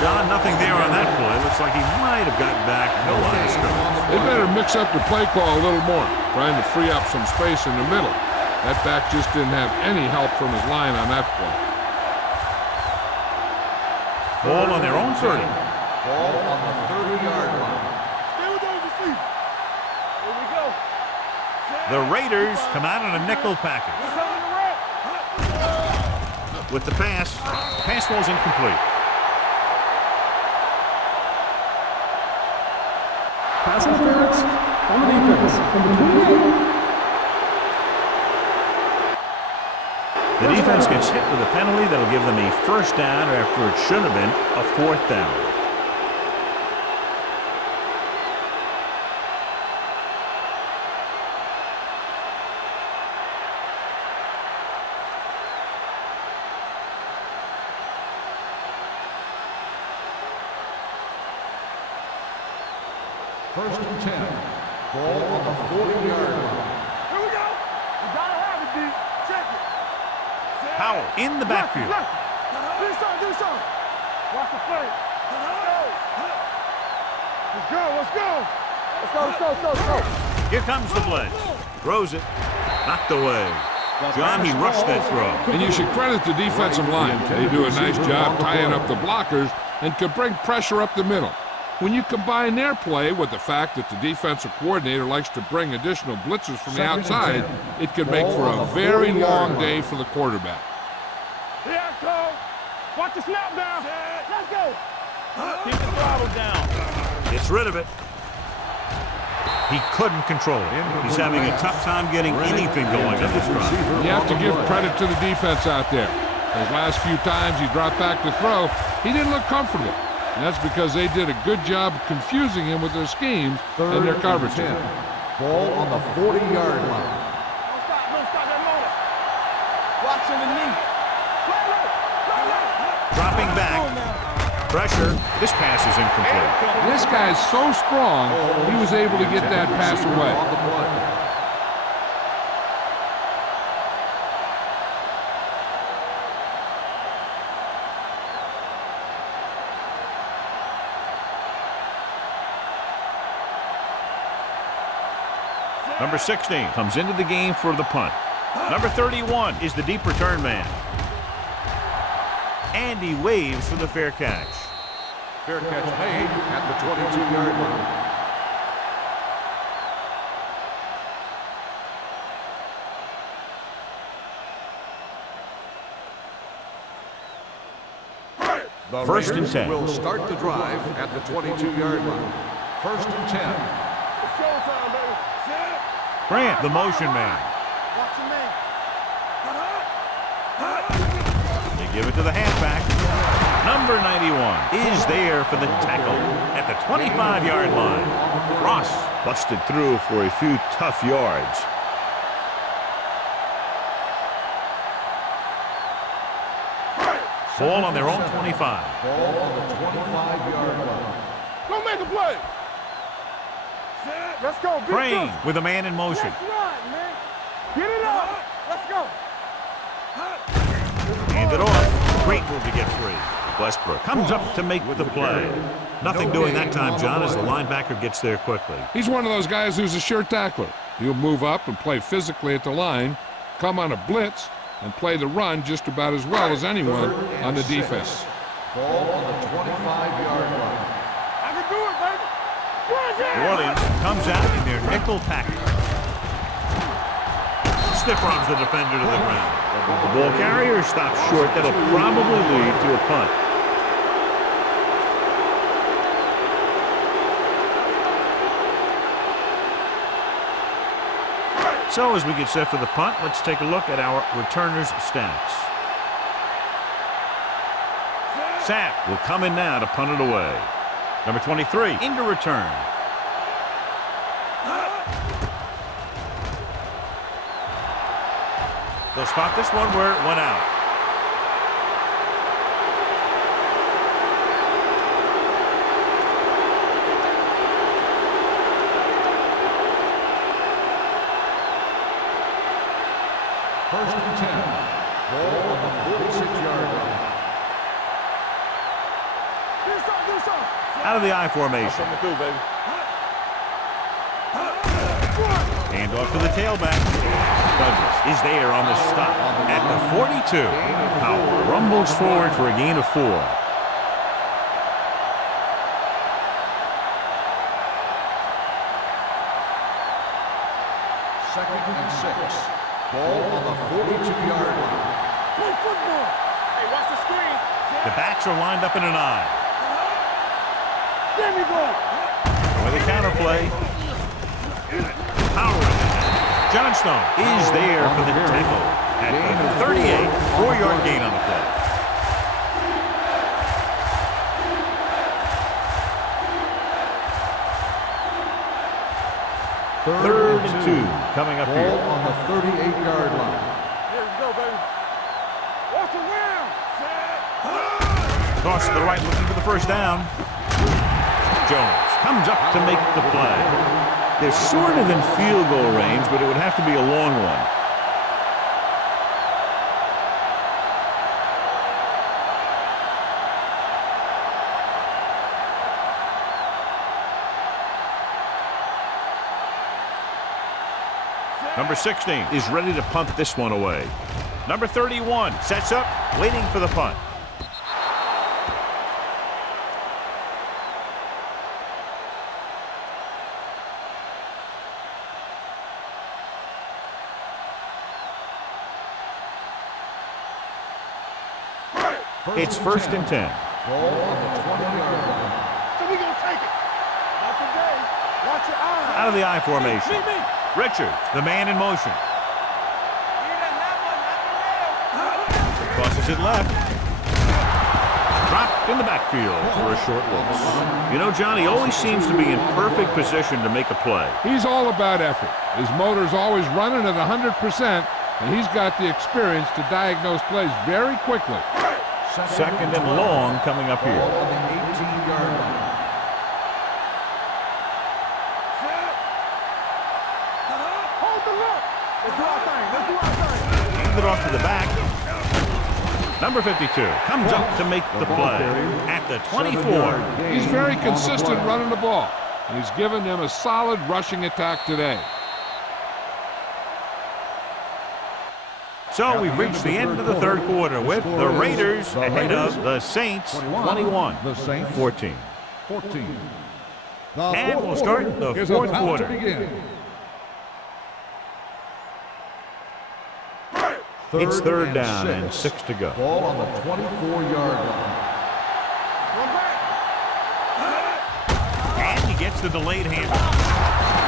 John, nothing there on that play. Looks like he might have gotten back no line of scrimmage. They better mix up the play call a little more, trying to free up some space in the middle. That back just didn't have any help from his line on that play. Ball on their own 30. Ball on the 30-yard line. Stay with those receivers. Here we go. The Raiders come out in a nickel package. With the pass falls incomplete. Pass interference on the defense. Number 28. The defense gets hit with a penalty that'll give them a first down after it should have been a fourth down. First and 10. Ball on the 40-yard line. Here we go. You gotta have it, D. Check it. Powell in the backfield. Do something. Watch the play. Let's go. Let's go. Here comes the blitz. Throws it. Knocked away. John, he rushed that throw. And you should credit the defensive line. They do a nice job tying up the blockers and could bring pressure up the middle. When you combine their play with the fact that the defensive coordinator likes to bring additional blitzers from the outside, it could make for a very long day for the quarterback. Here I come. Watch the snap down. Let's go. Keep the throttle down. Gets rid of it. He couldn't control it. He's having a tough time getting anything going on this drive. You have to give credit to the defense out there. Those last few times he dropped back to throw, he didn't look comfortable. And that's because they did a good job confusing him with their schemes and their coverage. Ball on the 40-yard line. Don't stop that motor. Watching the knee. Dropping back. Pressure. This pass is incomplete. This guy's so strong, he was able to get that pass away. Number 16 comes into the game for the punt. Number 31 is the deep return man. And he waves for the fair catch. Fair catch made at the 22-yard line. The First and Raiders 10. will start the drive at the 22-yard line. First and 10. It's showtime, baby. Grant, the motion man. Watch your man. They give it to the halfback. Number 91 is there for the tackle at the 25-yard line. Ross busted through for a few tough yards. Ball on their own 25. Ball on the 25-yard line. Go make a play. Let's go. Beat Crane this. with a man in motion. Let's run, man. Get it up. Let's go. Hand it off. Great move to get free. Westbrook comes up to make the play. Nothing doing that time, John, as the linebacker gets there quickly. He's one of those guys who's a sure tackler. He'll move up and play physically at the line, come on a blitz, and play the run just about as well as anyone on the defense. Ball on the 25-yard line. I can do it, baby. Where's it? New Orleans comes out in their nickel package. Stiff arms the defender to the ground. The ball carrier stops short. That'll probably lead to a punt. So as we get set for the punt, let's take a look at our returners' stats. Sapp will come in now to punt it away. Number 23 into return. They'll spot this one where it went out. First and 10. Ball on the 46-yard line. Do something. Out of the I formation. Something to do, baby. Hand off to the tailback. Douglas is there on the stop at the 42. Powell rumbles forward for a gain of 4. Second and 6. Ball on the 42-yard line. Play football. Hey, watch the screen. The backs are lined up in an I. Give me ball. With a counterplay. Power in the head. Johnstone is there for the tackle at the 38. 4-yard gain on the play. Third and 2 coming up Ball here. on the 38-yard line. Here we go, baby. Watch around. Toss to the right, looking for the first down. Jones comes up to make the play. They're sort of in field goal range, but it would have to be a long one. Number 16 is ready to punt this one away. Number 31 sets up, waiting for the punt. It's first and 10. Ball on the 20-yard line. So we gonna take it. Not today. Watch your eyes. Out of the I formation. Richards, the man in motion. Crosses it left. Dropped in the backfield for a short loss. You know, John, he always seems to be in perfect position to make a play. He's all about effort. His motor's always running at 100%, and he's got the experience to diagnose plays very quickly. Second and long coming up here. Ball on the 18-yard line. Hold the look. Let's do our thing. Let's do our thing. Hand it off to the back. Number 52 comes up to make the play at the 24. He's very consistent running the ball. He's given them a solid rushing attack today. So we've reached the end of the third quarter with the Raiders ahead of the Saints 21, The Saints 14. 14. And we'll start the Here's fourth about to quarter. begin. It's third down and 6 to go. Ball on the 24-yard line. And he gets the delayed handoff.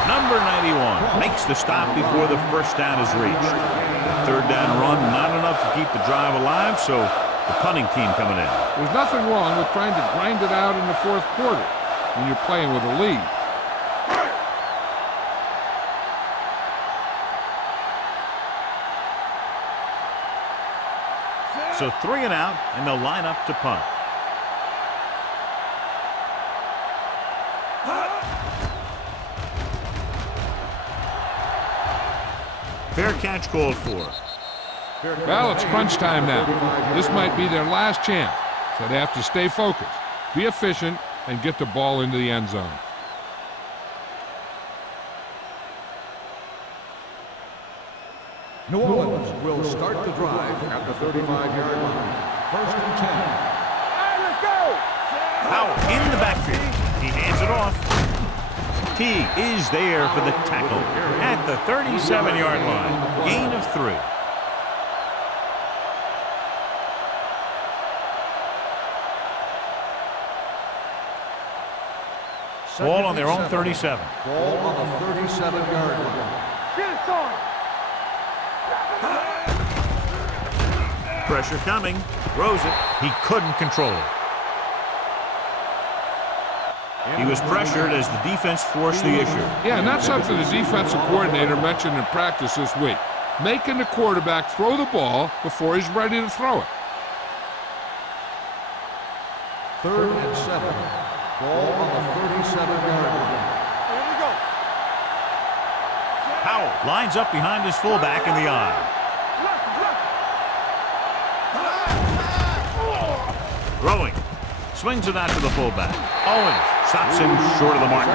Number 91 makes the stop before the first down is reached. The third down run not enough to keep the drive alive, so the punting team coming in. There's nothing wrong with trying to grind it out in the fourth quarter when you're playing with a lead. So 3 and out, and they'll line up to punt. Fair catch called for. Well, it's crunch time now. This might be their last chance, so they have to stay focused, be efficient, and get the ball into the end zone. New Orleans will start the drive at the 35-yard line. First and 10. Hey, let's go. Howell in the backfield. He hands it off. T is there for the tackle at the 37-yard line. Gain of 3. Ball on their own 37. Ball on the 37-yard line. Get it, son. Pressure coming. Throws it. He couldn't control it. He was pressured as the defense forced the issue. Yeah, and that's something the defensive coordinator mentioned in practice this week. Making the quarterback throw the ball before he's ready to throw it. Third and 7. Ball on the 37-yard line. Here we go. Howell lines up behind his fullback in the eye. Throwing. Swings it out to the fullback. Owens stops him short of the marker.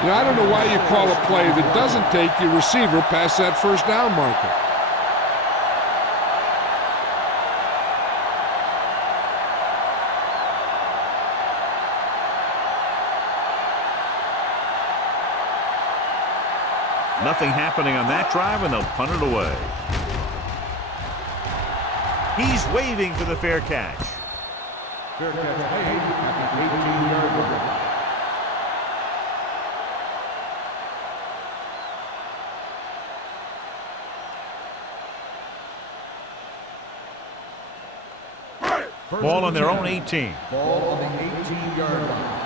You know, I don't know why you call a play that doesn't take your receiver past that first down marker. Nothing happening on that drive, and they'll punt it away. He's waving for the fair catch. Fair catch made at the 18-yard line. Ball on their own 18. Ball on the 18-yard line.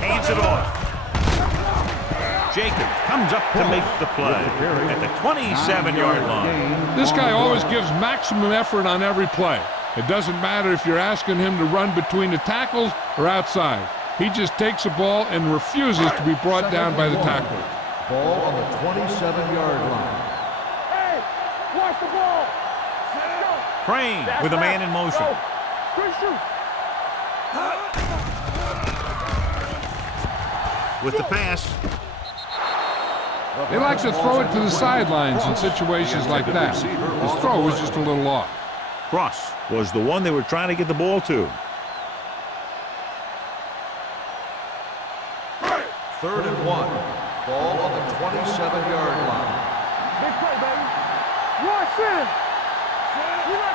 Hands it off. Jacobs comes up to make the play at the 27-yard line. This guy always gives maximum effort on every play. It doesn't matter if you're asking him to run between the tackles or outside. He just takes the ball and refuses to be brought down by the tackle. Ball on the 27-yard line. Hey, watch the ball. Crane with a man in motion. Good shoot. with the pass. They like to throw it to the sidelines in situations like that. His throw was just a little off. Cross was the one they were trying to get the ball to. 3rd and 1. Ball on the 27-yard line. Big play, baby. Rush in.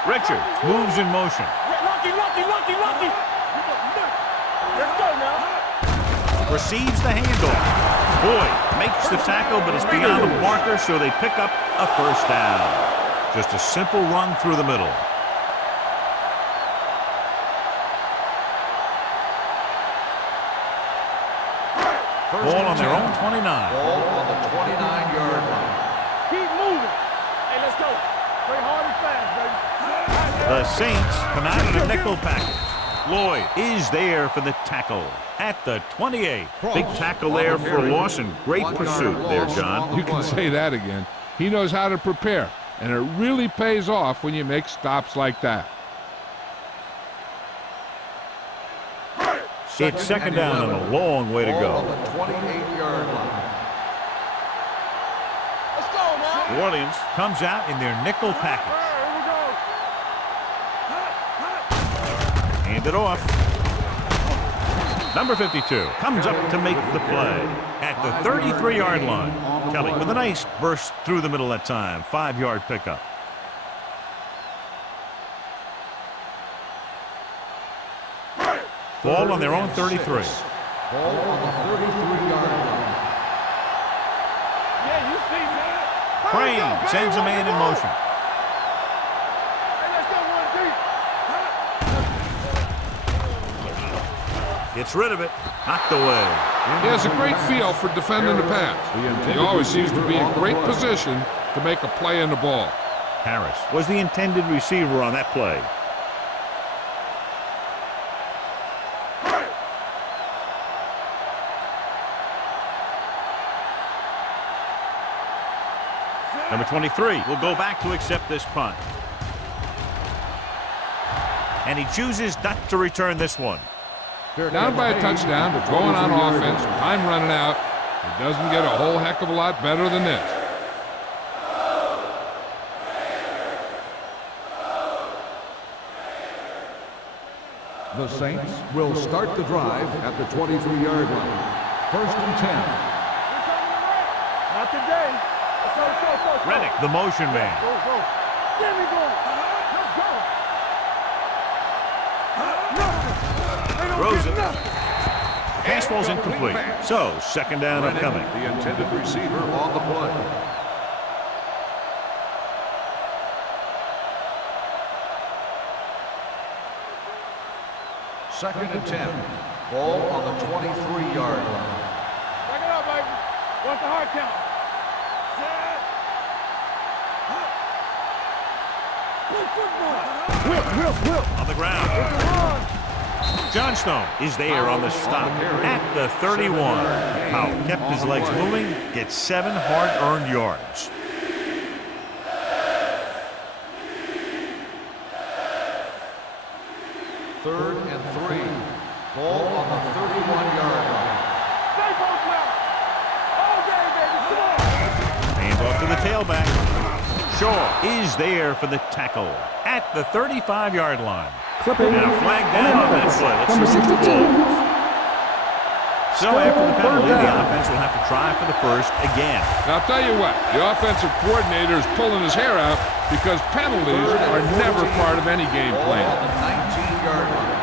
Richards moves in motion. Lucky. Let's go now. Receives the handoff. Boyd makes the tackle, but it's beyond the marker, so they pick up a first down. Just a simple run through the middle. Ball on their own 29. Ball on the 29-yard line. Keep moving. Hey, let's go. Play hard and fast, baby. The Saints come out in a nickel package. Lloyd is there for the tackle at the 28. Big tackle there for a loss and great pursuit there, John. You can say that again. He knows how to prepare, and it really pays off when you make stops like that. It's second down and a long way to Ball go. on the 28-yard line. Let's go now. New Orleans comes out in their nickel package. Hand it off. Number 52 comes up to make the play at the 33-yard line. Kelly with a nice burst through the middle that time. 5-yard pickup. Ball on their own 33. Ball on the 33-yard line. Yeah, you see that. Crane sends a man in motion. Hey, let's go 1 deep. Gets rid of it. Knocked away. He has a great feel for defending the pass. He always seems to be in great position to make a play in the ball. Harris was the intended receiver on that play. Number 23 will go back to accept this punt. And he chooses not to return this one. Down by a touchdown, but going on offense, time running out. It doesn't get a whole heck of a lot better than this. The Saints will start the drive at the 23-yard line. 1st and 10. Not today. Go. Reddick, the motion man. Go. There we go. Let's go. Throws it. Pass ball's incomplete. So, second down upcoming. The intended receiver on the play. Second and 10. Ball on the 23-yard line. Back it up, baby. What's the hard count? Whip. On the ground. Johnstone is there on the stop at the 31. Powell kept his legs moving, gets 7 hard-earned yards. Third and 3. Ball on the 31-yard line. Stay both left. All day, baby. Come on. Hand off to the tailback. Shaw is there for the tackle at the 35-yard line. Clipping. And a flag down on that play. Let's Number see what the 62. ball is. So after the penalty, the offense will have to try for the first again. Now, I'll tell you what, the offensive coordinator is pulling his hair out because penalties are never part of any game Ball plan. on the 19-yard line.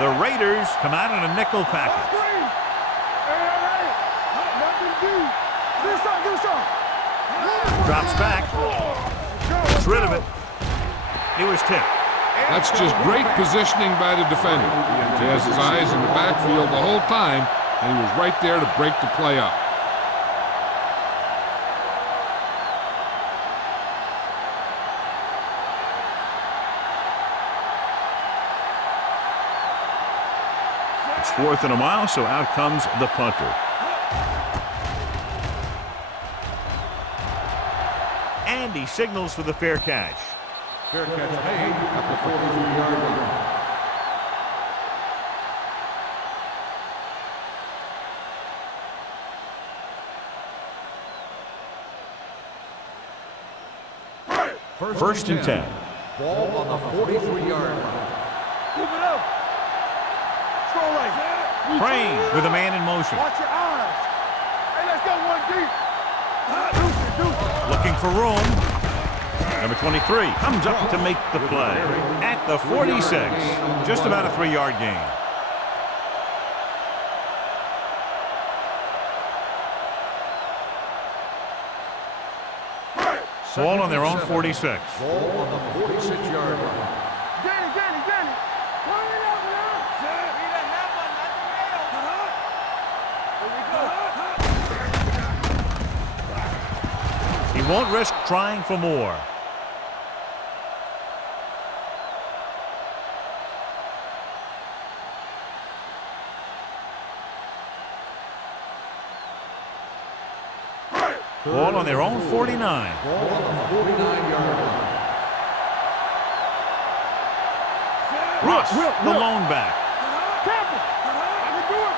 The Raiders come out in a nickel package. Hey. Nothing to do. Do something. Drops back. Gets rid of it. He was tipped. That's just great positioning by the defender. He has his eyes in the backfield the whole time, and he was right there to break the play up. It's 4th and a mile, so out comes the punter. And he signals for the fair catch. Fair catch made at the 43-yard line. First and 10. Ball on the 43-yard line. Keep it up. Strong right. Crane with a man in motion. Watch your eyes. Hey, let's go one deep. Deuce it. Looking for room. Number 23 comes up to make the play at the 46. Just about a 3-yard gain. Ball on their own 46. Ball on the 46-yard line. Danny. Line it up now. Read the hammer, not the nail. Here we go. He won't risk trying for more. Ball on their own 49. Ball on the 49-yard line. Ross, the lone back. Temple. I can do it,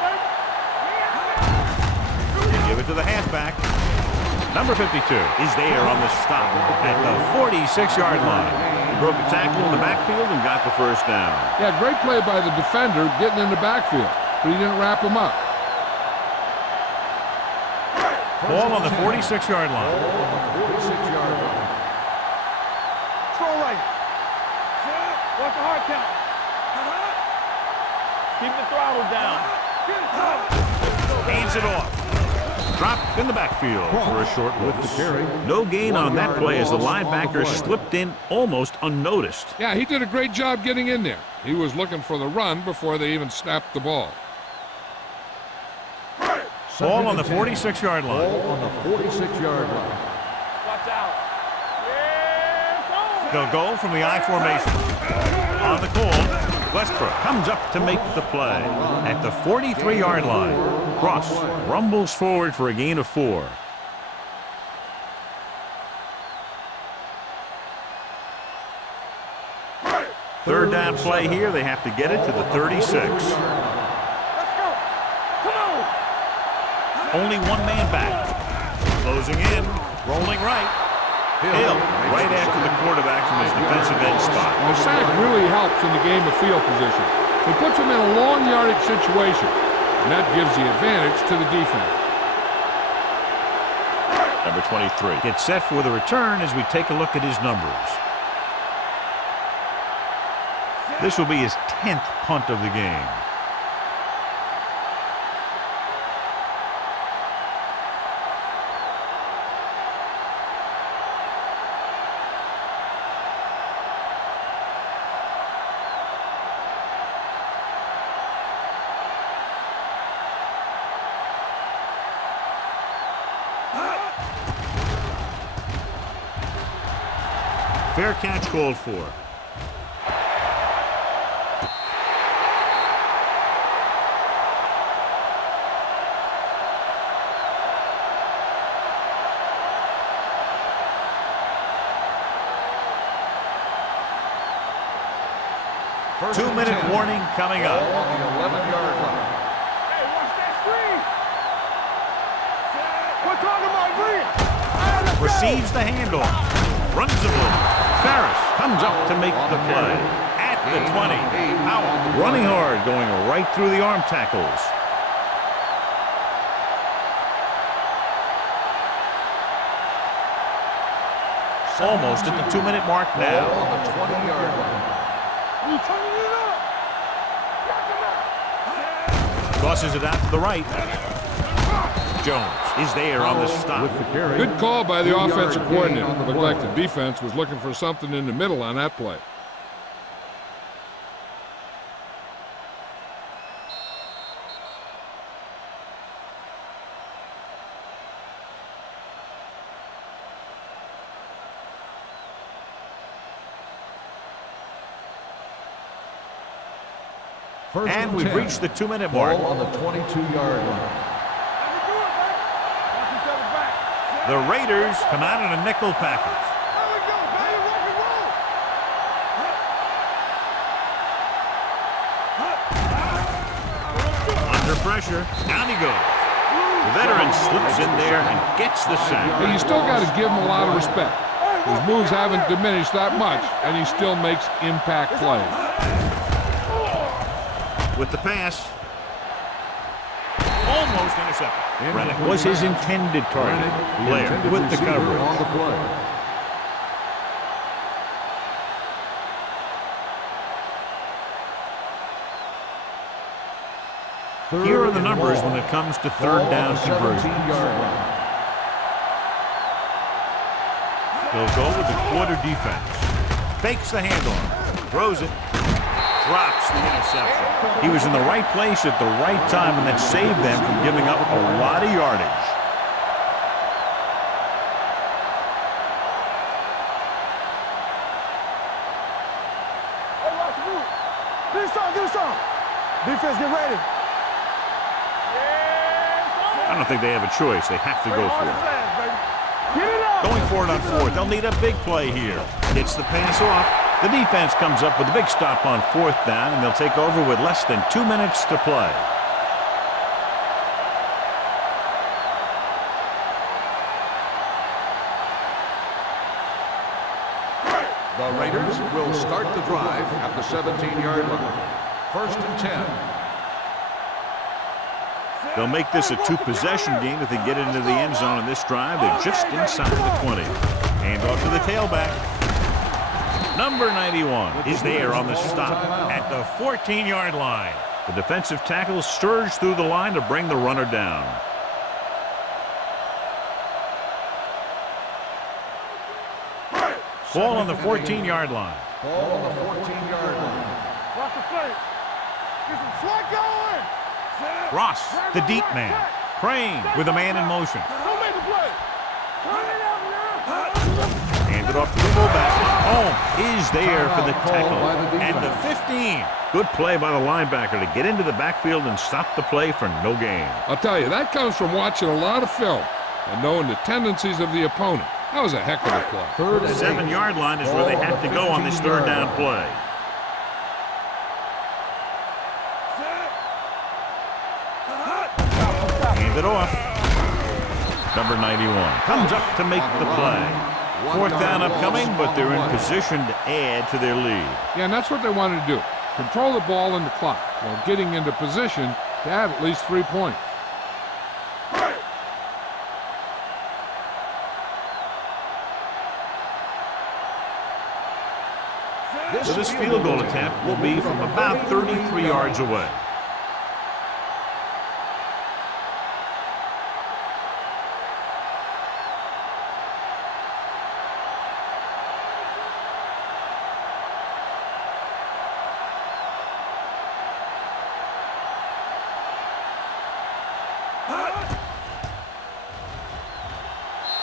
baby. Give it to the halfback. Number 52 is there on the stop at the 46-yard line. He broke a tackle in the backfield and got the first down. Yeah, great play by the defender getting in the backfield, but he didn't wrap him up. Ball on the 46-yard line. Ball on the 46-yard line. Strong right. Watch the hard count. Keep the throttle down. Hands it off. Dropped in the backfield for a short loss. No gain on that play as the linebacker slipped in almost unnoticed. Yeah, he did a great job getting in there. He was looking for the run before they even snapped the ball. Ball on the 46-yard line. Ball on the 46-yard line. Watch out. Yeah, They'll go from the I formation. On the call, Westbrook comes up to make the play at the 43-yard line. Ross rumbles forward for a gain of 4. Third down play here. They have to get it to the 36. Let's go. Come on. Only one man back. Closing in. Rolling right. Hill right after the quarterback from his defensive end spot. And the sack really helps in the game of field position. It puts them in a long yardage situation, and that gives the advantage to the defense. Number 23 gets set for the return as we take a look at his numbers. This will be his 10th punt of the game. Fair catch called for. Two-minute warning coming up. Ball on the 11-yard line. Hey, watch that screen. We're talking about green. Receives the handoff. Runs the ball. Ferris comes up to make the play at the 20. Powell running hard, going right through the arm tackles. Almost at the 2-minute mark now. Ball on the 20-yard line. You turning it up. Knock him out. Tosses it out to the right. Jones is there on the stop. Good call by the offensive coordinator. Looked like the defense was looking for something in the middle on that play. And we've reached the 2-minute mark. Ball on the 22-yard line. The Raiders come out in a nickel package. Under pressure, down he goes. The veteran slips in there and gets the sack. Hey, you still got to give him a lot of respect. His moves haven't diminished that much, and he still makes impact plays. With the pass. Almost intercepted. Rennick was his intended target. Blair with the coverage. On the play. Here are the numbers when it comes to third down conversions. They'll go with the quarter defense. Fakes the handoff. Throws it. Drops the interception. He was in the right place at the right time, and that saved them from giving up a lot of yardage. Hey, watch the move. Give us some, give us some. Defense, get ready. I don't think they have a choice. They have to go for it. Get it up. Going for it on fourth. They'll need a big play here. Gets the pass off. The defense comes up with a big stop on fourth down, and they'll take over with less than 2 minutes to play. The Raiders will start the drive at the 17-yard line. 1st and 10. They'll make this a two-possession game if they get into the end zone in this drive. They're just inside the 20. Hand off to the tailback. Number 91 is there on the stop at the 14-yard line. The defensive tackles surge through the line to bring the runner down. Ball on the 14-yard line. Ball on the 14-yard line. Watch the play. Get some slack going. Ross, the deep man. Crane with a man in motion. Don't make the play. Turn it up now. Handed off to the fullback. Home is there for the tackle. And the 15. Good play by the linebacker to get into the backfield and stop the play for no gain. I'll tell you, that comes from watching a lot of film and knowing the tendencies of the opponent. That was a heck of a play. 3rd and 8. 7-yard line is where they have to go on this third down play. Hand it off. Number 91 comes up to make the play. 4th down upcoming, but they're in position to add to their lead. Yeah, and that's what they wanted to do. Control the ball and the clock while getting into position to add at least 3 points. So this field goal attempt will be from about 33 yards away.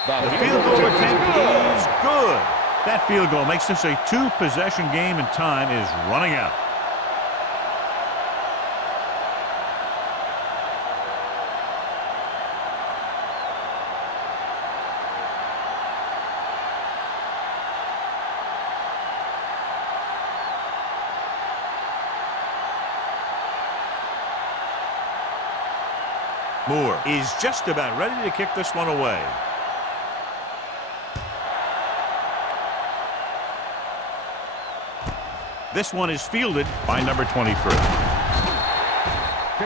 The field goal attempt is good. That field goal makes this a two-possession game, and time is running out. Moore is just about ready to kick this one away. This one is fielded by number 23.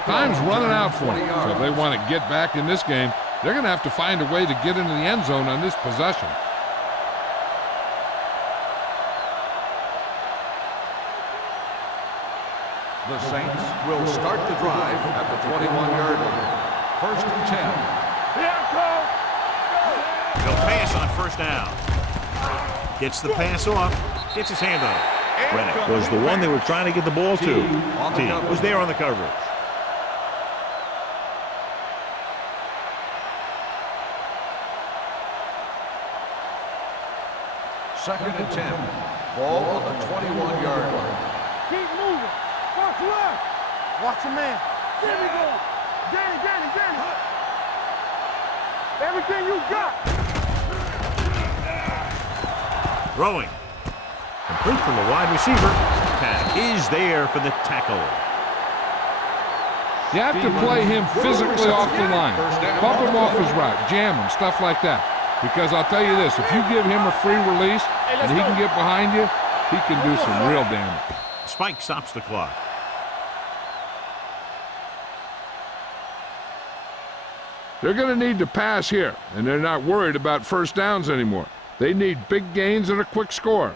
Time's running out for them, so if they want to get back in this game, they're going to have to find a way to get into the end zone on this possession. The Saints will start the drive at the 21-yard line. 1st and 10. They'll pass on first down. Gets the pass off. Gets his hand on it. Rennick was the one they were trying to get the ball to. T was there on the coverage. Second and 10. Ball on the 21-yard line. Keep moving. Watch left. Watch your man. There we go. Danny. Everything you got. Throwing. Complete from the wide receiver. Tag is there for the tackle. You have to play him physically off the line. Bump him off his route, jam him, stuff like that. Because I'll tell you this, if you give him a free release and he can get behind you, he can do some real damage. Spike stops the clock. They're going to need to pass here, and they're not worried about first downs anymore. They need big gains and a quick score.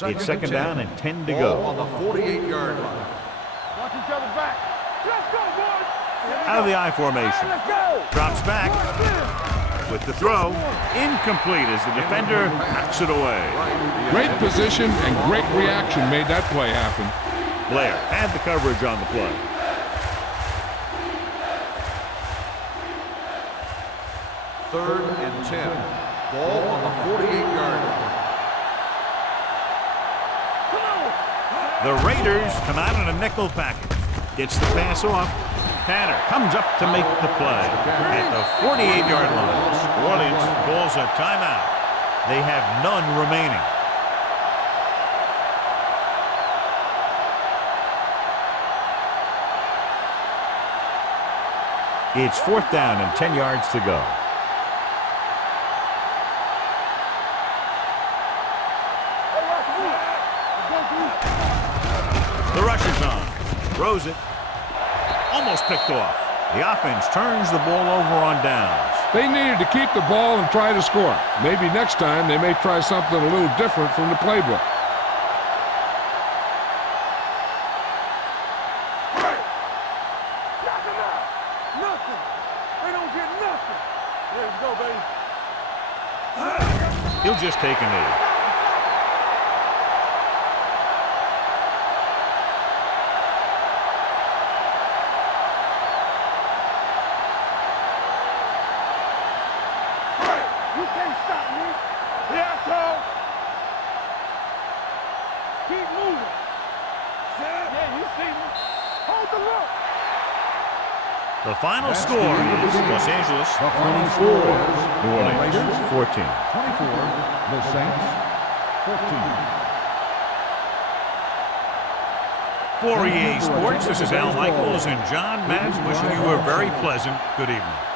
It's second down and 10 to Ball go. on the 48-yard line. Watch each other back. Let's go, boys. Out of the I formation. Let's go. Drops back with the throw. Incomplete as the defender knocks it away. Great position and great reaction made that play happen. Blair had the coverage on the play. Third and 10. Ball on the 48-yard line. The Raiders come out in a nickel package. Gets the pass off. Tanner comes up to make the play. At the 48-yard line, New Orleans calls a timeout. They have none remaining. It's fourth down and 10 yards to go. The rush is on. Throws it. Almost picked off. The offense turns the ball over on downs. They needed to keep the ball and try to score. Maybe next time they may try something a little different from the playbook. Nothing. They don't get nothing. Let's go, baby. He'll just take a knee. You can't stop me. Yeah, Tom. Keep moving. Yeah, you see me. Hold the look. The final score is Los Angeles The final 24, score is New Orleans Raiders 14. 24, the Saints 14. For EA Sports, this is Al Michaels and John Madden wishing you a very pleasant good evening.